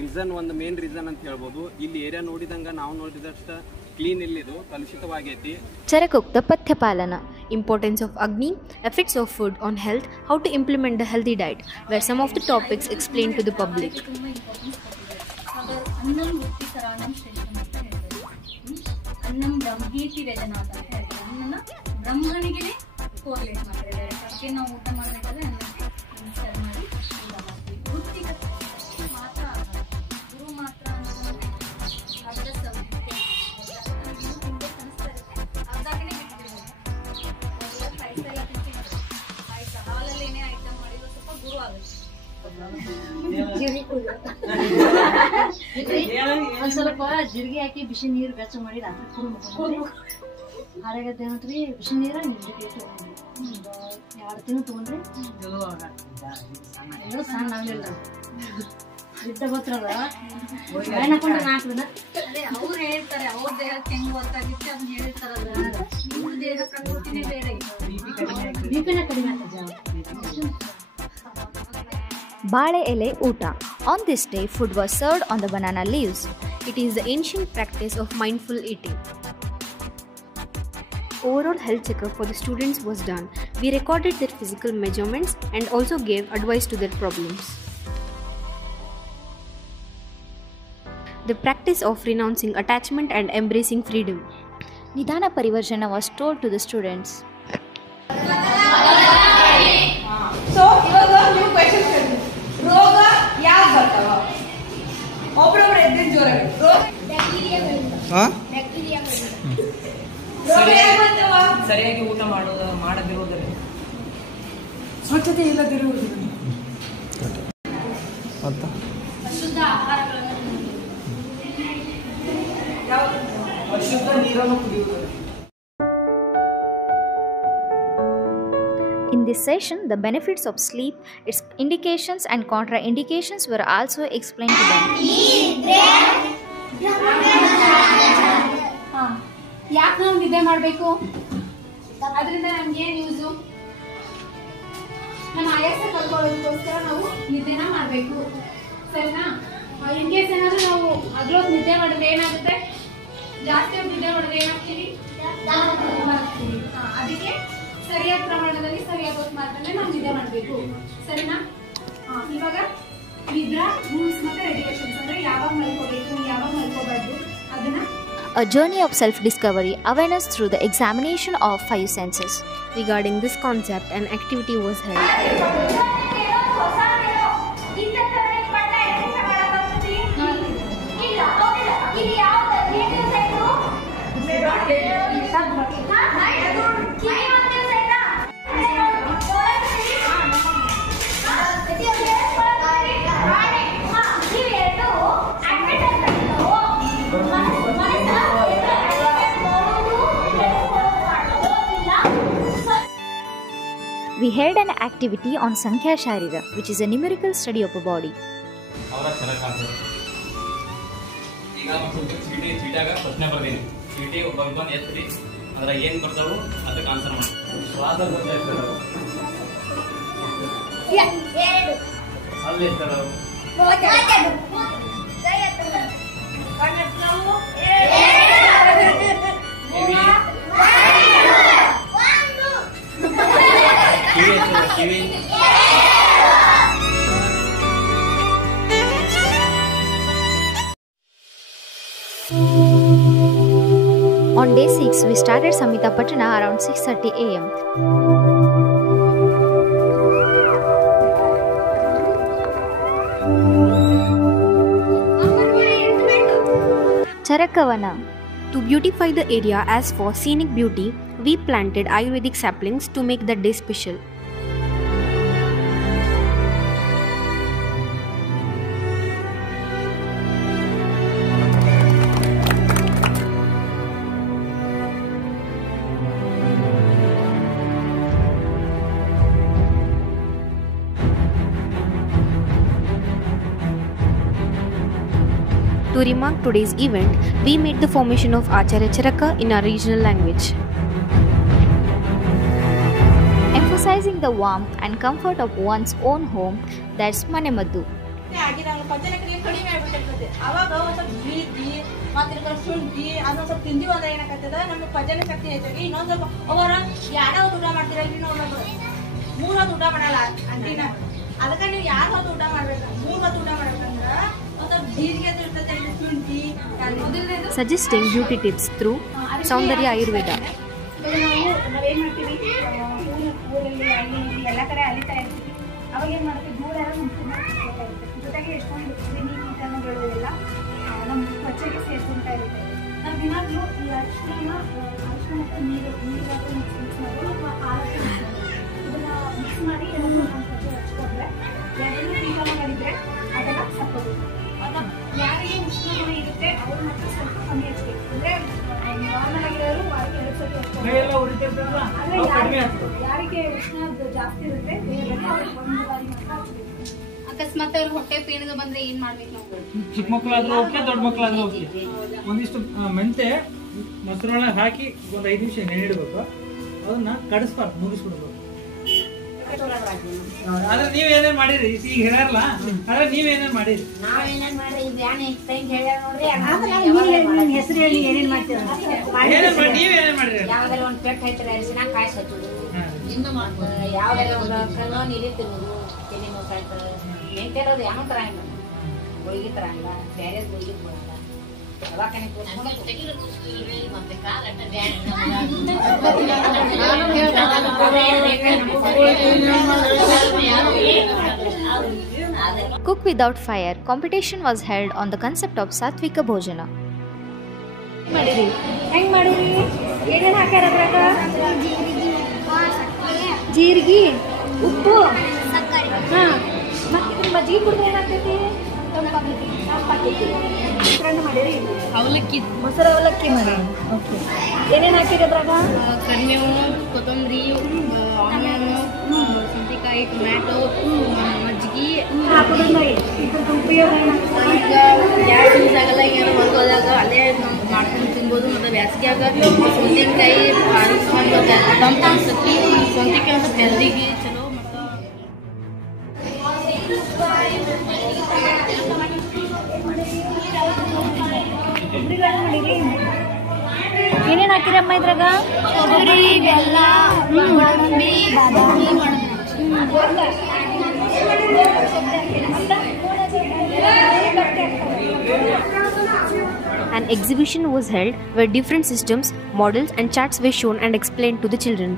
ರೀಸನ್ ಒಂದು ಮೇನ್ ರೀಸನ್ ಅಂತ ಹೇಳ್ಬೋದು. ಇಲ್ಲಿ ಏರಿಯಾ ನೋಡಿದಂಗೆ ನಾವು ನೋಡಿದಷ್ಟು ಕ್ಲೀನ್ ಇಲ್ಲಿದು ಕಲುಷಿತವಾಗೈತಿ. ಚರಕೋಕ್ತ ಪಥ್ಯಪಾಲನ, importance of Agni, effects of food on health, how to implement the healthy diet, were some of the topics explained to the public. ಅನ್ನಂ ವೃತ್ತಿಕರಾಣಂ ಶ್ರೇಷ್ಠಂ ಅಂತ ಹೇಳ್ತಾರೆ. ಅನ್ನಂ ಬ್ರಹ್ಮೇತಿ ವೇದನಾಥ ಅಂತ ಹೇಳ್ತಾರೆ. ಅನ್ನನ ಬ್ರಹ್ಮನಿಗೆ ಕೋರ್ಲೇಟ್ ಮಾಡ್ತಾರೆ. ಅದಕ್ಕೆ ನಾವು ಊಟ ಮಾಡಬೇಕಾದ್ರೆ ಅನ್ನಕ್ಕೆ ನಮಸ್ಕಾರ ಮಾಡಿ ಊಟ ಮಾಡ್ತೀವಿ. ವೃತ್ತಿಕ ಮಾತ್ರ ಗುರು ಮಾತ್ರ ಅನ್ನೋದು ಅರ್ಧ ಸೌಖ್ಯ ಹಿಂದೆ ಕನಿಸ್ತಾ ಅರ್ಧಾಗನೇ ಬಿಟ್ಟಿರ್ಬೋದು. ಪಾಯಸ ಎಲ್ಲ ತಿಂತಿರ್ತಾರೆ. ಪಾಯಸ ಹಾಲಲ್ಲಿ ಏನೇ ಐಟಮ್ ಮಾಡಿದ್ರು ಸ್ವಲ್ಪ ಗುರು ಆಗುತ್ತೆ. ಒಂದ್ ಸ್ವಲ್ಪ ಜೀರಿಗೆ ಹಾಕಿ ಬಿಸಿ ನೀರು ಬೆಚ್ಚ ಮಾಡಿ ರಾತ್ರಿ ಕುಡಿದು ಆರಾಗತ್ತೆ ಏನಂತ್ರಿ ಬಿಸಿ ನೀರ ಜೀರಿಗೆ ತಗೊಂಡ್ರಿ 2 ತಿಂಗಳು ತಗೊಂಡ್ರಿ ಏನೋ ಸಣ್ಣ ಆಗ್ಲಿಲ್ಲ ಇದ್ದ ಗೊತ್ತದ ಹಾಕೊಂಡ್ರೆ 4 ದಿನ. ಅವ್ರು ಹೇಳ್ತಾರೆ ಅವ್ರ ದೇಹಕ್ಕೆ ಹೆಂಗ್ ಗೊತ್ತಾಗುತ್ತೆ ಅದನ್ನ ಹೇಳಿರ್ತಾರಲ್ಲ. ನಿಮ್ಮ ದೇಹ ಪ್ರಕೃತಿನೇ ಬೇರೆ. ಬಿಪಿನ ಕಡಿಮೆ ಆಗ್ತದೆ. Bale ele uta. On this day, food was served on the banana leaves. It is the ancient practice of mindful eating. Overall health checkup for the students was done. We recorded their physical measurements and also gave advice to their problems. The practice of renouncing attachment and embracing freedom. Nidana Parivarjana was told to the students. So, ಇವಾಗ ನೀವು question ಕೇಳಿ. ರೋಗ ಯಾಕೆ ಬರ್ತಾವ? ಒಬ್ಬರೊಬ್ಬರು ಎದ್ದಿನ ಜೋರಾಗಿ ರೋಗ ಸರಿಯಾಗಿ ಊಟ ಮಾಡದಿರುವುದರಿಂದ, ಸ್ವಚ್ಛತೆ ಇಲ್ಲದಿರುವುದರಿಂದ, ಅಶುದ್ಧ ಆಹಾರಗಳನ್ನು ಅಶುದ್ಧ ನೀರನ್ನು ಕುಡಿಯುವುದರಿಂದ. In this session, the benefits of sleep, its indications and contraindications were also explained to them. ಯಾಕೆ ನಾವು ನಿದ್ದೆ ಮಾಡಬೇಕು? ಅದರಿಂದ ನಮ್ಗೆ ಏನು ಯೂಸು? ನಮ್ಮ ಆಯಾಸ ಕಳ್ಕೊಳ್ಳೋದಕ್ಕೋಸ್ಕರ ನಾವು ನಿದ್ದೆನ ಮಾಡಬೇಕು, ಸರಿನಾ? ಇನ್ ಕೇಸ್ ಏನಾದರೂ ನಾವು ಅದ್ರೊತ್ತು ನಿದ್ದೆ ಮಾಡಿದ್ರೆ ಏನಾಗುತ್ತೆ? ಜಾಸ್ತಿ ಹೊತ್ತು ನಿದ್ದೆ ಮಾಡಿದ್ರೆ ಏನಾಗ್ತೀವಿ? ಅದಕ್ಕೆ ಸರಿಯಾದ ಪ್ರಮಾಣದಲ್ಲಿ ಸರಿಯಾದ ಹೊತ್ತು ಮಾತ್ರನೇ ನಾವು ನಿದ್ದೆ ಮಾಡಬೇಕು, ಸರಿನಾ? ಇವಾಗ ನಿದ್ರಾ ರೂಲ್ಸ್ ಮತ್ತೆ ರೆಗ್ಯುಲೇಷನ್ಸ್ ಅಂದ್ರೆ ಯಾವಾಗ ಮಲ್ಕೋಬೇಕು, ಯಾವಾಗ ಮಲ್ಕೋಬಾರ್ದು ಅದನ್ನ. A journey of self-discovery, awareness through the examination of 5 senses. Regarding this concept, an activity was held. We held an activity on Sankhya Sharira, which is a numerical study of a body. ಈಗ ಚೀಟಿಯಾಗ ಪ್ರಶ್ನೆ ಬರ್ತೀನಿ. ಚೀಟಿ ಬಂದು ಎತ್ತಿ ಅದ್ರ ಏನ್ ಬರ್ತಾವು ಅದಕ್ಕೆ ಆನ್ಸರ್ ಮಾಡಿ. ಶ್ವಾಸ ಗೊತ್ತಾಯ್ತು ಅಲ್ಲಿ ಎಷ್ಟಾವು? ಕಿವಿ On day 6, we started Samhita Patana around 6:30 a.m. Charakavana. To beautify the area as for scenic beauty, we planted Ayurvedic saplings to make that day special. To remark today's event, we made the formation of Acharya Charaka in our regional language. Emphasizing the warmth and comfort of one's own home, that's Manemaddu. ಆಗಿರಂಗ ಪಚನಕ್ರಿಯೆ ಕಡಿಮೆ ಆಗ್ಬಿಟ್ಟಿರ್ತದೆ. ಅವಾಗ ಒಂದ್ ಸ್ವಲ್ಪ ಪ್ರೀತಿ ಮತ್ತೆ ಶುಂಠಿ ಅದನ್ನ ಸ್ವಲ್ಪ ತಿಂದಿವಿ ಅಂದ್ರೆ ಏನಾಗ್ತದ ನಮ್ಗೆ ಪಚನ ಶಕ್ತಿ ಹೆಚ್ಚಾಗಿ ಇನ್ನೊಂದ್ ಸ್ವಲ್ಪ ಅವರ ಯಾರೋ ಊಟ ಮಾಡ್ತೀರ ಇನ್ನೊಂದು 3 ಹೊತ್ತು ಊಟ ಮಾಡಲ್ಲ ಅಂತಿನ ಅದಕ್ಕೆ ನೀವು ಯಾರು ಹೊತ್ತು ಊಟ ಮಾಡ್ಬೇಕು 3 ಹೊತ್ತು ಊಟ ಮಾಡ್ಬೇಕಂದ್ರ ಒಂದ್ ಸ್ವಲ್ಪ ಜೀರಿಗೆ ಇರ್ತದೆ ಶುಂಠಿ Suggesting beauty tips through Saundarya Ayurveda. ನಾವೇನ್ ಮಾಡ್ತೀವಿ ಊರಲ್ಲಿ ಅಲ್ಲಿ ಎಲ್ಲ ಕಡೆ ಅಲಿತಾ ಇರ್ತೀವಿ ಅವಾಗ ಏನ್ ಮಾಡ್ತೀವಿ ದೂರ ಜೊತೆಗೆ ಎಷ್ಟೊಂದು ಕ್ರಿಮಿ ಕೀಟಾಣುಗಳು ನಮ್ಮ ತ್ವಚೆಗೆ ಸೇರ್ಕೊಂತಾ ಇರುತ್ತೆ ನಾವು ದಿನಾಗ್ಲೂ ಈ ಅರಿಶಿನ ಮತ್ತು ನೀರು ಮಿಕ್ಸ್ ಮಾಡಿ ಇದನ್ನ ಮಿಕ್ಸ್ ಮಾಡಿ ನಮ್ಮ ತ್ವಚೆ ಹಚ್ಕೊಂಡ್ರೆ ಯಾರು ಕೀಟಾಣು ಮಾಡಿದ್ರೆ ಅದನ್ನ ಸತ್ತೋದು ಯಾರಿಗೆ ಉಷ್ಣಗುಣ ಇರುತ್ತೆ ಅವ್ರು ಮಾತ್ರ ಸ್ವಲ್ಪ ಕಮ್ಮಿ ಹಚ್ಬೇಕು ಅಂದ್ರೆ ನಾರ್ಮಲ್ ಆಗಿರೋರು ವಾರಕ್ಕೆ 2 ಸತಿ ಹಚ್ಕೊಂಡು ಯಾರಿಗೆ ಉಷ್ಣ ಜಾಸ್ತಿ ಇರುತ್ತೆ ಅವ್ರಿಗೆ 1 ಬಾರಿ ಮಾತ್ರ ಹಚ್ಬೇಕು. ಅಕಸ್ಮಾತ್ ಅವ್ರಿಗೆ ಹೊಟ್ಟೆ ಪೇಣಿಗೆ ಬಂದ್ರೆ ಏನ್ ಮಾಡ್ಬೇಕು ನಾವು? ಚಿಕ್ಕ ಮಕ್ಕಳಾದ್ರೂ ಓಕೆ, ದೊಡ್ಡ ಮಕ್ಕಳಾದ್ರೂ ಓಕೆ. ಒಂದಿಷ್ಟು ಮೆಂತೆ ಮೊಸರೊಳಗೆ ಹಾಕಿ ಒಂದು 5 ನಿಮಿಷ ನೆನೆಯಿಡ್ಬೇಕು. ಅದನ್ನ ಕಡಿಸ್ಬಾರ್ದು, ಮುಗಿಸ್ಬಿಡ್ಬೇಕು. ಆದ್ರೆ ನೀವೇನೇನ್ ಮಾಡಿರಿ ಈಗ ಹೇಳಾರಲ್ಲ, ಆದ್ರೆ ನೀವೇನೇನ್ ಮಾಡಿರಿ? ನಾವೇನೇನ್ ಮಾಡಿ ಬ್ಯಾನಿ ಟೈಮ್ ಹೇಳ್ಯಾರ ನೋಡ್ರಿ. ಹೆಸರು ಹೇಳಿ ಏನೇನ್ ಮಾಡ್ತೀರ? ನೀವೇನೇನ್ ಮಾಡಿರಿ? ಯಾವ್ದಾರ ಒಂದ್ ಪೆಟ್ಟು ಹಾಯ್ತಾರೆ ಅರಿಶಿನ ಕಾಯಿ ಹಚ್ಚೋದು, ಯಾವ್ದಾರ ಒಂದು ಕಲ್ಲೋ ನೀರು ತಿನ್ನೋದು, ತೆನೆ ನೋಸಾಯ್ತು ಮೆಂತೆರೋದು ಯಾವ ತರ ಇಲ್ಲ ಗುಳಿಗೆ ತರ ಇಲ್ಲ, ಬೇರೆ ಗುಳಿಗೆ ಬರಲ್ಲ. ದವಾಖಾನೆ Cook without fire. Competition was held on the concept of Satvika Bhojana. ಹೆಂಗ್ ಮಾಡಿರಿ? ಏನೇನ್ ಹಾಕ್ಯಾರ ಅದ್ರಾಗ? ಜೀರಿಗೆ, ಉಪ್ಪು, ಹಾ ಮತ್ತೆ ಮಜ್ಜಿಗೆ ಕುಡಿದ್ರೆ ಏನಾಗ್ತೈತಿ? ಮಾಡಿರಿ ಅವಲಕ್ಕಿ, ಮೊಸರು ಅವಲಕ್ಕಿ ಮಾಡಿ. ಓಕೆ, ಏನೇನ್ ಹಾಕಿರಿ ಅದ್ರಾಗ? ಕರಿಬೇವು, ಕೊತ್ತಂಬರಿ, ಆನಿಯನ್, ಸೌತೆಕಾಯಿ, ಟೊಮ್ಯಾಟೊ, ಮಜ್ಜಿಗೆ ಹಾಕೋದ್ರಿಂದ ಉಪಯೋಗ ಗ್ಯಾಸ್ ಯೂಸ್ ಆಗಲ್ಲ. ಏನೋ ಹೊರಗೋದಾಗ ಅಲ್ಲೇ ನಾವು ಮಾಡ್ಕೊಂಡು ತಿನ್ಬೋದು. ಮತ್ತು ಬ್ಯಾಸಿಗ್ಯಾಗ ಸೌತೆಕಾಯಿ ಒಂದು ತಂಪು ಅನ್ಸತ್ತಿ, ಸೌತೆಕಾಯಿ ಒಂದು ಹೆಲ್ದಿಗೆ ಚಲೋ. ಮತ್ತು ಏನೇನ್ ಹಾಕಿರಮ್ಮ ಇದ್ರಾಗ? ಕೊಬ್ಬರಿ, ಬೆಲ್ಲ, ಗೋಡಂಬಿ, ಬಾದಾಮಿ An exhibition was held where different systems, models and charts were shown and explained to the children.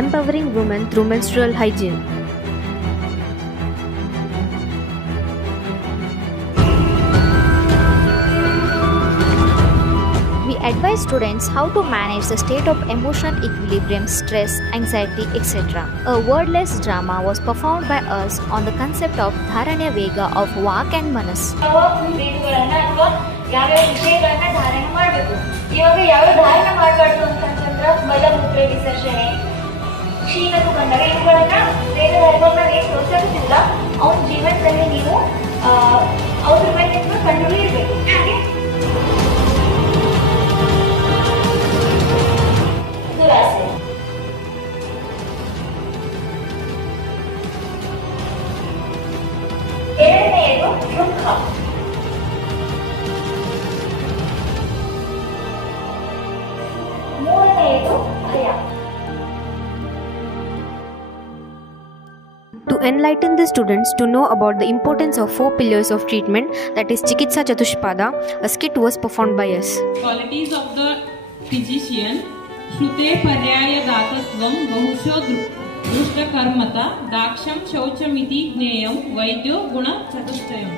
Empowering women through menstrual hygiene. We advise students how to manage the state of emotional equilibrium, stress, anxiety, etc. A wordless drama was performed by us on the concept of Dharanya Vega of Vak and Manas. ಯಾವ್ಯಾವ ವಿಷಯಗಳನ್ನ ಧಾರಣ ಮಾಡಬೇಕು. ಇವಾಗ ಯಾವ ಧಾರಣ ಮಾಡಬಾರ್ದು ಅಂತಂದ್ರೆ ಮಲಮೂತ್ರ ವಿಸರ್ಜನೆ, ಕ್ಷೀಣತು ಬಂದಾಗ ಇವುಗಳನ್ನ ಬೇರೆ ಧರ್ಮಗಳನ್ನ ಏನು ಪ್ರೋತ್ಸಾಹಿಸಿಲ್ಲ ಅವನ ಜೀವನದಲ್ಲಿ ನೀವು ಅವ್ರ ಮೇಲೆ ಕಂಡುಹಿಡಿಯಬೇಕು. ಇರಬೇಕು. ದುರಾಸೆ, ಎರಡನೆಯದು ದುಃಖ, ಮೂರನೆಯದು ಭಯ. To To enlighten the students to know about the importance of 4 pillars of treatment, that is Chikitsa Chatushpada, a skit was performed by us. Qualities of the physician: Shrute Paryaya Datatvam Bahusho Drushta Karmata Daksham Shauchamiti Gneyam Vaidyo Guna Chatushayam.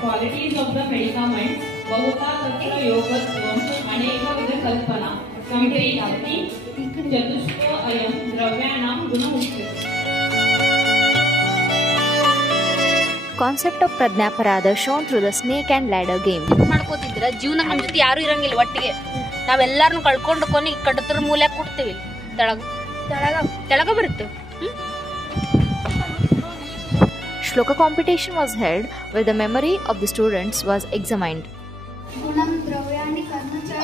Qualities of the medicament: Bahuta Tatra Yogatvam Aneka Vida Kalpana Sampayati Chatushya Ayam Dravyanam Guna Uchyate. Concept of Pradnyaparada shown through the snake and ladder game. ಮಾಡ್ಕೋತಿದ್ರೆ ಜೀವನ ನಮ್ಮ ಜೊತೆ ಯಾರು ಇರಂಗಿಲ್ಲ ಒಟ್ಟಿಗೆ ನಾವೆಲ್ಲರನ್ನು ಕಳ್ಕೊಂಡು ಕೊನೆ ಕಡತರ ಮೂಲೆ ಕೊಡ್ತೀವಿ ತೆಳಗ ಬರುತ್ತೆ. Shloka competition was held where the memory of the students was examined. Gunam Dravyani Karmacha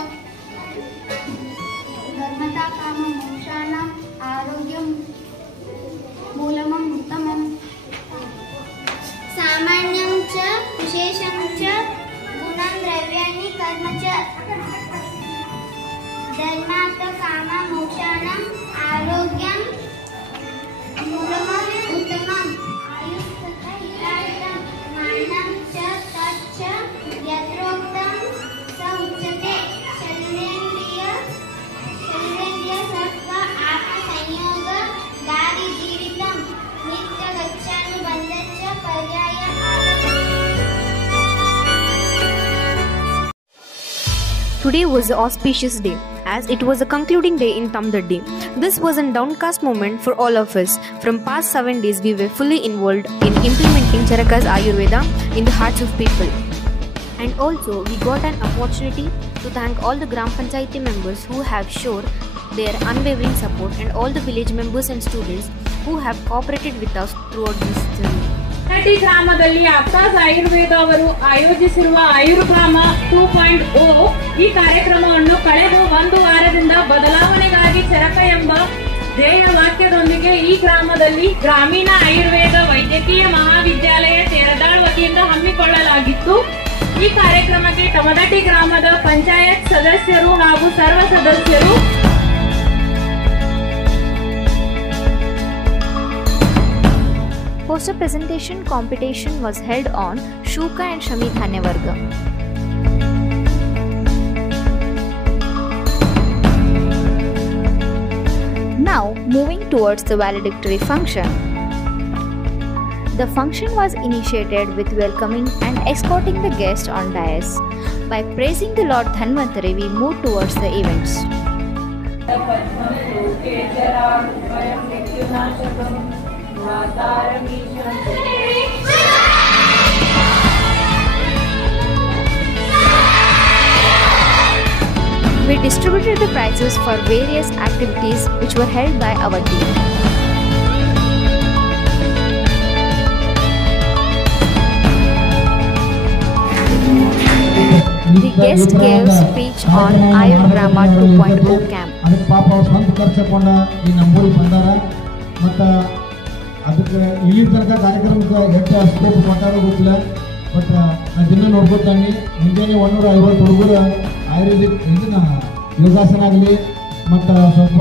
Dharmata Kama Mokshanam Arogyam Moolamam Uttamam Samanyam Cha Vishesham Cha Gunam Dravyani Karmacha Dharmata Kama Mokshanam Arogyam Moolamam Uttamam Manam cha tacha yatroktam sa uchate sharindriya sattva atma sanyoga dari jeevitam nitya gacchanu bandhacha paryaya. Today was an auspicious day, as it was a concluding day in Tamdaddi. This was a downcast moment for all of us. From past 7 days, we were fully involved in implementing Charaka's Ayurveda in the hearts of people. And also, we got an opportunity to thank all the Gram Panchayati members who have shown their unwavering support, and all the village members and students who have cooperated with us throughout this journey. ನಟಿ ಗ್ರಾಮದಲ್ಲಿ ಅಪ್ತಾಸ್ ಆಯುರ್ವೇದ ಅವರು ಆಯೋಜಿಸಿರುವ ಆಯುರ್ಗ್ರಾಮ 2.0 ಈ ಕಾರ್ಯಕ್ರಮವನ್ನು ಕಳೆದ 1 ವಾರದಿಂದ ಬದಲಾವಣೆಗಾಗಿ ಚರಕ ಎಂಬ ಧ್ಯೇಯ ವಾಕ್ಯದೊಂದಿಗೆ ಈ ಗ್ರಾಮದಲ್ಲಿ ಗ್ರಾಮೀಣ ಆಯುರ್ವೇದ ವೈದ್ಯಕೀಯ ಮಹಾವಿದ್ಯಾಲಯ ತೇರದಾಳ್ ವತಿಯಿಂದ ಹಮ್ಮಿಕೊಳ್ಳಲಾಗಿತ್ತು. ಈ ಕಾರ್ಯಕ್ರಮಕ್ಕೆ ತಮದಟಿ ಗ್ರಾಮದ ಪಂಚಾಯತ್ ಸದಸ್ಯರು ಹಾಗೂ ಸರ್ವ ಸದಸ್ಯರು Poster presentation competition was held on Shuka and Shami Dhanyavarga. Now moving towards the valedictory function. The function was initiated with welcoming and escorting the guests on dais. By praising the Lord Dhanvantari, we moved towards the events. We distributed the prizes for various activities which were held by our team. The guest gave speech on Ayurgrama 2.0 camp. ಅದಕ್ಕೆ ಪಾಪ ಅವ್ರು ಸ್ವಂತ ಖರ್ಚು ಹಾಕೊಂಡ ಈ ನಮ್ಮೂರಿಗೆ ಬಂದಾರ ಮತ್ತು ಅದಕ್ಕೆ ಇಲ್ಲಿ ತನಕ ಕಾರ್ಯಕ್ರಮಕ್ಕೆ ಎಷ್ಟು ಸ್ಕೋಪ್ ಕೊಟ್ಟಾರೋ ಗೊತ್ತಿಲ್ಲ. ಬಟ್ ನಾನು ದಿನ ನೋಡ್ಕೊತಾನೆ ಮುಂಜಾನೆ 150 ಹುಡುಗರು ಆಯುರ್ವೇದಿಕ್ ಇದನ್ನ ಯೋಗಾಸನ ಆಗಲಿ ಮತ್ತು ಸ್ವಲ್ಪ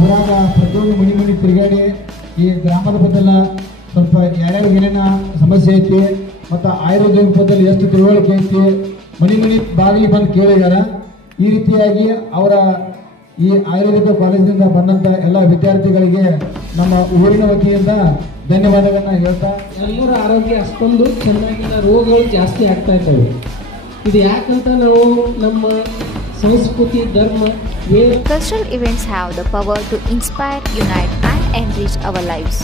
ಊರಾಗ ಪ್ರತಿಯೊಂದು ಮನೆ ತಿರುಗಾಡಿ ಈ ಗ್ರಾಮದ ಬದಲ ಸ್ವಲ್ಪ ಯಾರ್ಯಾರು ಏನೇನ ಸಮಸ್ಯೆ ಐತಿ ಮತ್ತು ಆಯುರ್ವೇದ ಬದಲು ಎಷ್ಟು ತಿಳುವಳಿಕೆ ಐತಿ ಮನೆ ಬಾಗಿಲಿಗೆ ಬಂದು ಕೇಳಿದಾರ. ಈ ರೀತಿಯಾಗಿ ಅವರ ಈ ಆಯುರ್ವೇದಿಕ ಕಾಲೇಜಿನಿಂದ ಬಂದಂಥ ಎಲ್ಲ ವಿದ್ಯಾರ್ಥಿಗಳಿಗೆ ನಮ್ಮ ಊರಿನ ವತಿಯಿಂದ ಧನ್ಯವಾದಗಳನ್ನ ಹೇಳ್ತಾ, ಎಲ್ಲರ ಆರೋಗ್ಯ ಅಷ್ಟೊಂದು ಚೆನ್ನಾಗಿಲ್ಲ, ರೋಗಗಳು ಜಾಸ್ತಿ ಆಗ್ತಾ ಇದ್ದಾವೆ. ಇದು ಯಾಕಂತ ನಾವು ನಮ್ಮ ಸಂಸ್ಕೃತಿ ಧರ್ಮ Cultural events have the power to inspire, unite and enrich our lives.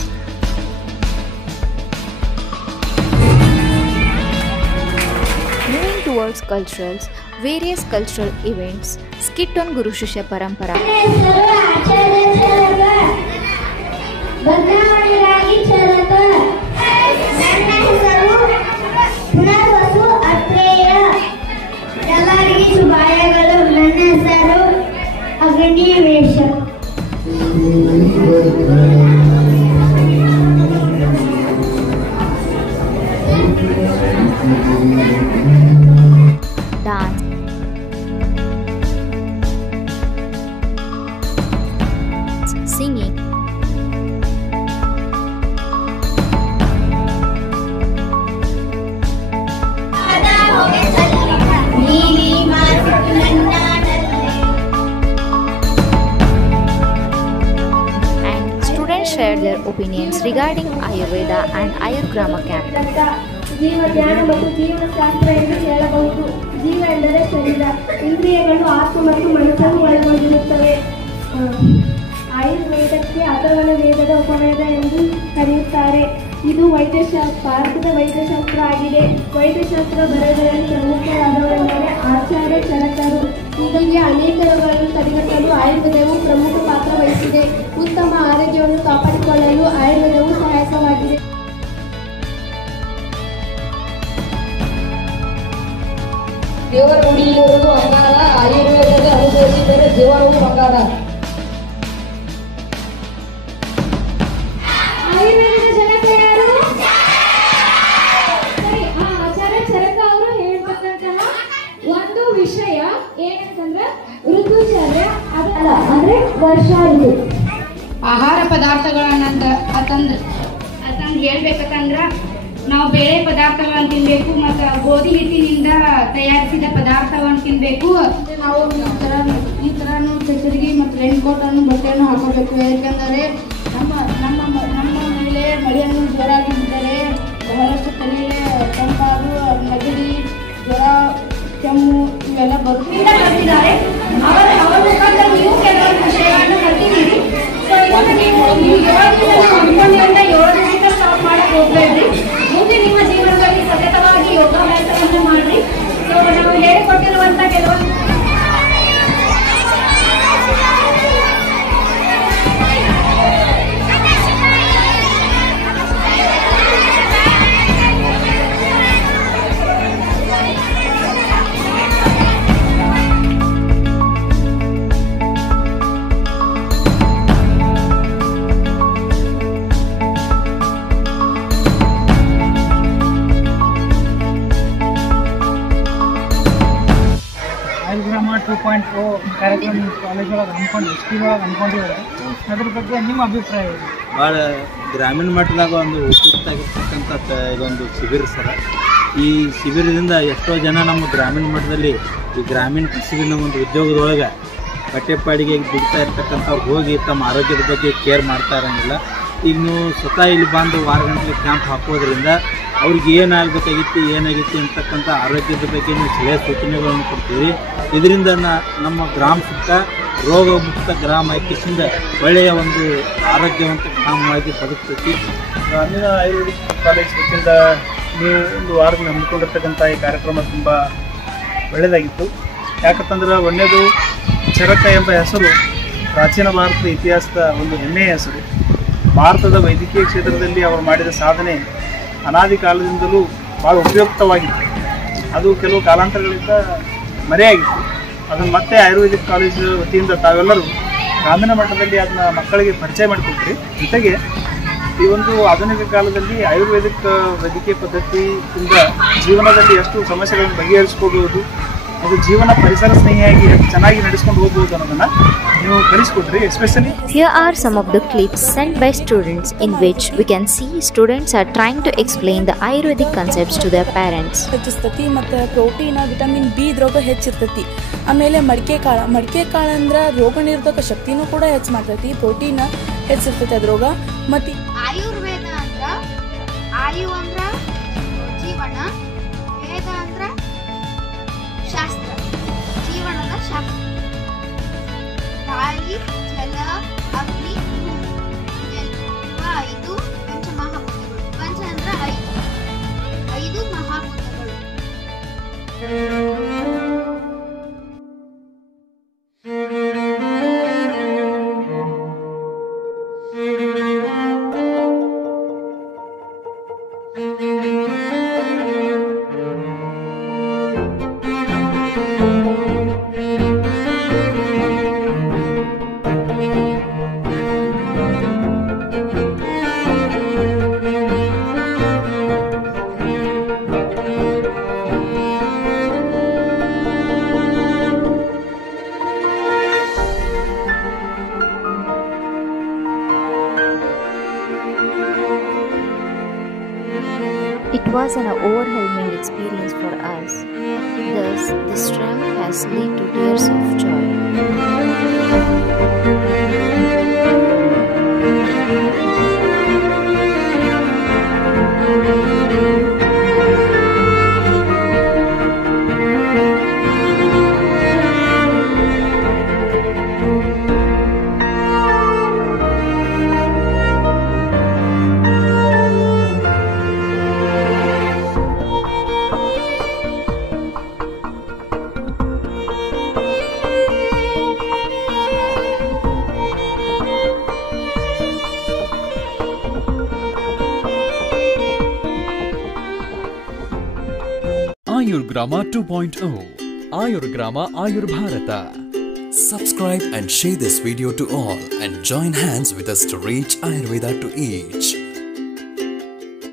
Moving towards culturals, various cultural events, skit on Guru Shishya Parampara. ಎಲ್ಲರಿಗೆ ಶುಭಾಶಯಗಳು. ನನ್ನ ಹೆಸರು Agnivesha. dance, singing, and students shared their opinions regarding Ayurveda and Ayurgrama camp. ಜೀವ ಧ್ಯಾನ ಮತ್ತು ಜೀವನಶಾಸ್ತ್ರ ಎಂದು ಹೇಳಬಹುದು. ಜೀವ ಎಂದರೆ ಶರೀರ, ಇಂದ್ರಿಯಗಳು, ಆತ್ಮ ಮತ್ತು ಮನಸ್ಸನ್ನು ಒಳಗೊಂಡಿರುತ್ತವೆ. ಆಯುರ್ವೇದಕ್ಕೆ ಅಥರ್ವಣ ವೇದದ ಉಪವೇದ ಎಂದು ಕರೆಯುತ್ತಾರೆ. ಇದು ಭಾರತದ ವೈದ್ಯಶಾಸ್ತ್ರ ಆಗಿದೆ. ವೈದ್ಯಶಾಸ್ತ್ರ ಬರಹಗಳಲ್ಲಿ ಪ್ರಮುಖರಾದವರೆಂದರೆ ಆಚಾರ್ಯ ಚರಕರು. ಹೀಗಾಗಿ ಅನೇಕ ರೋಗಗಳನ್ನು ತಡೆಗಟ್ಟಲು ಆಯುರ್ವೇದವು ಪ್ರಮುಖ ಪಾತ್ರ ವಹಿಸಿದೆ. ಉತ್ತಮ ಆರೋಗ್ಯವನ್ನು ಕಾಪಾಡಿಕೊಳ್ಳಲು ಆಯುರ್ವೇದವು ಸಹಾಯಕವಾಗಿದೆ. ದೇವರ ಗುಡಿಯಿರುವುದು ಅಂಗಾರ, ಆಯುರ್ವೇದದ ಅನುಭವಿಸಿದರೆ ಜೀವನವು ಬಂಗಾರ. ಆಯುರ್ವೇದದ ಜನಕ ಯಾರು? ಸರಿ, ಆಚಾರ್ಯ ಚರಕ ಅವರು ಹೇಳ್ತಕ್ಕಂತಹ ಒಂದು ವಿಷಯ ಏನಂತಂದ್ರೆ ಋತುಚರ್ಯ, ಅದಲ್ಲ ಅಂದ್ರೆ ವರ್ಷ ಋತು. ಆಹಾರ ಪದಾರ್ಥಗಳನ್ನ ಅಂತಂದು ಹೇಳ್ಬೇಕಂದ್ರ ನಾವು ಬೇಳೆ ಪದಾರ್ಥಗಳನ್ನು ತಿನ್ಬೇಕು ಮತ್ತು ಗೋಧಿ ಹಿಟ್ಟಿನಿಂದ ತಯಾರಿಸಿದ ಪದಾರ್ಥವನ್ನು ತಿನ್ಬೇಕು. ನಾವು ಈ ಥರನು ಚಚ್ಚರಿಗೆ ಮತ್ತು ರೈನ್ ಕೋಟನ್ನು ಬಟ್ಟೆಯನ್ನು ಹಾಕೋಬೇಕು. ಯಾಕೆಂದರೆ ನಮ್ಮ ಮೇಲೆ ಮಳೆಯನ್ನು ಜೋರಾಗಿದ್ದರೆ ಬಹಳಷ್ಟು ತಲೆಗೆ ತಂಪಾದು, ನೆಗಡಿ, ಜ್ವರ, ಕೆಮ್ಮು ಇವೆಲ್ಲ ಬರ್ತಿದ್ದಾರೆ. ಅವರ ಮುಖಾಂತರ ನೀವು ಕೆಲವೊಂದು ವಿಷಯಗಳನ್ನು ಕಲ್ತಿದ್ದೀರಿ. ಸೊ ಇದನ್ನು ನೀವು 7 ದಿನದಿಂದ ಸ್ಟಾಪ್ ಮಾಡಕ್ಕೆ ಹೋಗ್ಬೇಡ್ರಿ. ಮುಂದೆ ನಿಮ್ಮ ಜೀವನದಲ್ಲಿ ಸತತವಾಗಿ ಯೋಗಾಭ್ಯಾಸವನ್ನು ಮಾಡ್ರಿ. ಸೊ ನಾವು ಹೇಳಿಕೊಟ್ಟಿರುವಂತ ಕೆಲವೊಂದು ಆಯುರ್ಗ್ರಾಮ 2.0 ಕಾರ್ಯಕ್ರಮ ಕಾಲೇಜ್ ಒಳಗೆ ಅನ್ಕೊಂಡಿದ್ದಾರೆ. ಅದ್ರ ಬಗ್ಗೆ ನಿಮ್ಮ ಅಭಿಪ್ರಾಯ ಇದೆ? ಭಾಳ ಗ್ರಾಮೀಣ ಮಟ್ಟದಾಗ ಒಂದು ಉಪಯುಕ್ತ ಆಗಿರ್ತಕ್ಕಂಥ ಇದೊಂದು ಶಿಬಿರ ಸರ. ಈ ಶಿಬಿರದಿಂದ ಎಷ್ಟೋ ಜನ ನಮ್ಮ ಗ್ರಾಮೀಣ ಮಟ್ಟದಲ್ಲಿ ಈ ಗ್ರಾಮೀಣ ಕಸುಬಿನ ಒಂದು ಉದ್ಯೋಗದೊಳಗೆ ಬಟ್ಟೆಪಾಡಿಗೆ ದುಡಿತಾ ಇರ್ತಕ್ಕಂಥವ್ರು ಹೋಗಿ ತಮ್ಮ ಆರೋಗ್ಯದ ಬಗ್ಗೆ ಕೇರ್ ಮಾಡ್ತಾ ಇರೋಂಗಿಲ್ಲ. ಈಗ ನೀವು ಸ್ವತಃ ಇಲ್ಲಿ ಬಂದು ವಾರಗಂಟಲೆ ಕ್ಯಾಂಪ್ ಹಾಕೋದ್ರಿಂದ ಅವ್ರಿಗೆ ಏನಾಗಬೇಕಾಗಿತ್ತು ಏನಾಗಿತ್ತು ಅಂತಕ್ಕಂಥ ಆರೋಗ್ಯದ ಬಗ್ಗೆ ನೀವು ಸಲಹೆ ಸೂಚನೆಗಳನ್ನು ಕೊಡ್ತೀವಿ. ಇದರಿಂದ ನಮ್ಮ ಗ್ರಾಮ ಸುತ್ತ ರೋಗ ಮುಕ್ತ ಗ್ರಾಮ ಕಿಸಿಂದ ಒಳ್ಳೆಯ ಒಂದು ಆರೋಗ್ಯವಂತ ಗ್ರಾಮವಾಗಿ ಬದುಕ್ತೈತಿ. ಗ್ರಾಮೀಣ ಆಯುರ್ವೇದಿಕ್ ಕಾಲೇಜ್ ವತಿಯಿಂದ ನೀವು ಒಂದು ವಾರದಲ್ಲಿ ಹಮ್ಮಿಕೊಂಡಿರ್ತಕ್ಕಂಥ ಈ ಕಾರ್ಯಕ್ರಮ ತುಂಬ ಒಳ್ಳೆಯದಾಗಿತ್ತು. ಯಾಕಂತಂದ್ರೆ ಒಂದೇದು ಚರಕ ಎಂಬ ಹೆಸರು ಪ್ರಾಚೀನ ಭಾರತದ ಇತಿಹಾಸದ ಒಂದು ಹೆಮ್ಮೆಯ ಹೆಸರು. ಭಾರತದ ವೈದ್ಯಕೀಯ ಕ್ಷೇತ್ರದಲ್ಲಿ ಅವರು ಮಾಡಿದ ಸಾಧನೆ ಅನಾದಿ ಕಾಲದಿಂದಲೂ ಭಾಳ ಉಪಯುಕ್ತವಾಗಿತ್ತು. ಅದು ಕೆಲವು ಕಾಲಾಂತರಗಳಿಂದ ಮರೆಯಾಗಿತ್ತು. ಅದನ್ನು ಮತ್ತೆ ಆಯುರ್ವೇದಿಕ್ ಕಾಲೇಜು ವತಿಯಿಂದ ತಾವೆಲ್ಲರೂ ಗ್ರಾಮೀಣ ಮಟ್ಟದಲ್ಲಿ ಅದನ್ನ ಮಕ್ಕಳಿಗೆ ಪರಿಚಯ ಮಾಡಿಕೊಟ್ರಿ. ಜೊತೆಗೆ ಈ ಒಂದು ಆಧುನಿಕ ಕಾಲದಲ್ಲಿ ಆಯುರ್ವೇದಿಕ್ ವೈದ್ಯಕೀಯ ಪದ್ಧತಿಯಿಂದ ಜೀವನದಲ್ಲಿ ಎಷ್ಟು ಸಮಸ್ಯೆಗಳನ್ನು ಬಗೆಹರಿಸ್ಕೋಬಹುದು, ಅದು ಜೀವನ ಪರಿಸರ ಸ್ನೇಹಿಯಾಗಿ ಚೆನ್ನಾಗಿ ನಡೆಸ್ಕೊಂಡು ಹೋಗ್ಬೋದು ಅನ್ನೋದನ್ನ ನೀವು ಕಲಿಸ್ಕೊಟ್ರಿ. Especially Here are some of the clips sent by students in which we can see students are trying to explain the Ayurvedic concepts to their parents. ಹೆಚ್ಚಿಸ್ತತಿ ಮತ್ತು ಪ್ರೋಟೀನ್ ವಿಟಮಿನ್ ಬಿ ಇದ್ರಾಗ ಹೆಚ್ಚಿರ್ತೈತಿ. ಆಮೇಲೆ ಮಡಿಕೆ ಕಾಳು ಅಂದ್ರೆ ರೋಗ ನಿರೋಧಕ ಶಕ್ತಿನೂ ಕೂಡ ಹೆಚ್ಚು ಮಾಡ್ತೈತಿ. ಪ್ರೋಟೀನ್ ಹೆಚ್ಚಿರ್ತೈತಿ ಅದ್ರಾಗ. ಮತ್ತು ಆಯುರ್ವೇದ ಅಂದ್ರ ಆಯು ಅಂದ್ರ ಜೀವನ, ವೇದ ಅಂದ್ರ ಶಾಸ್ತ್ರ, ಜೀವನದ ಶಾಸ್ತ್ರ. ಗಾಳಿ, ಜಲ, ಅಗ್ನಿ, ಇವೆಲ್ಲ 5 ಪಂಚಮಹಾಭೂತಗಳು. ಪಂಚ ಅಂದ್ರ 5 ಮಹಾಭೂತಗಳು. was an overwhelming experience for us. Thus, this trip has led to tears of joy. Ayurgrama 2.0 Ayurgrama Ayur Bharata. Subscribe and share this video to all and join hands with us to reach Ayurveda to each.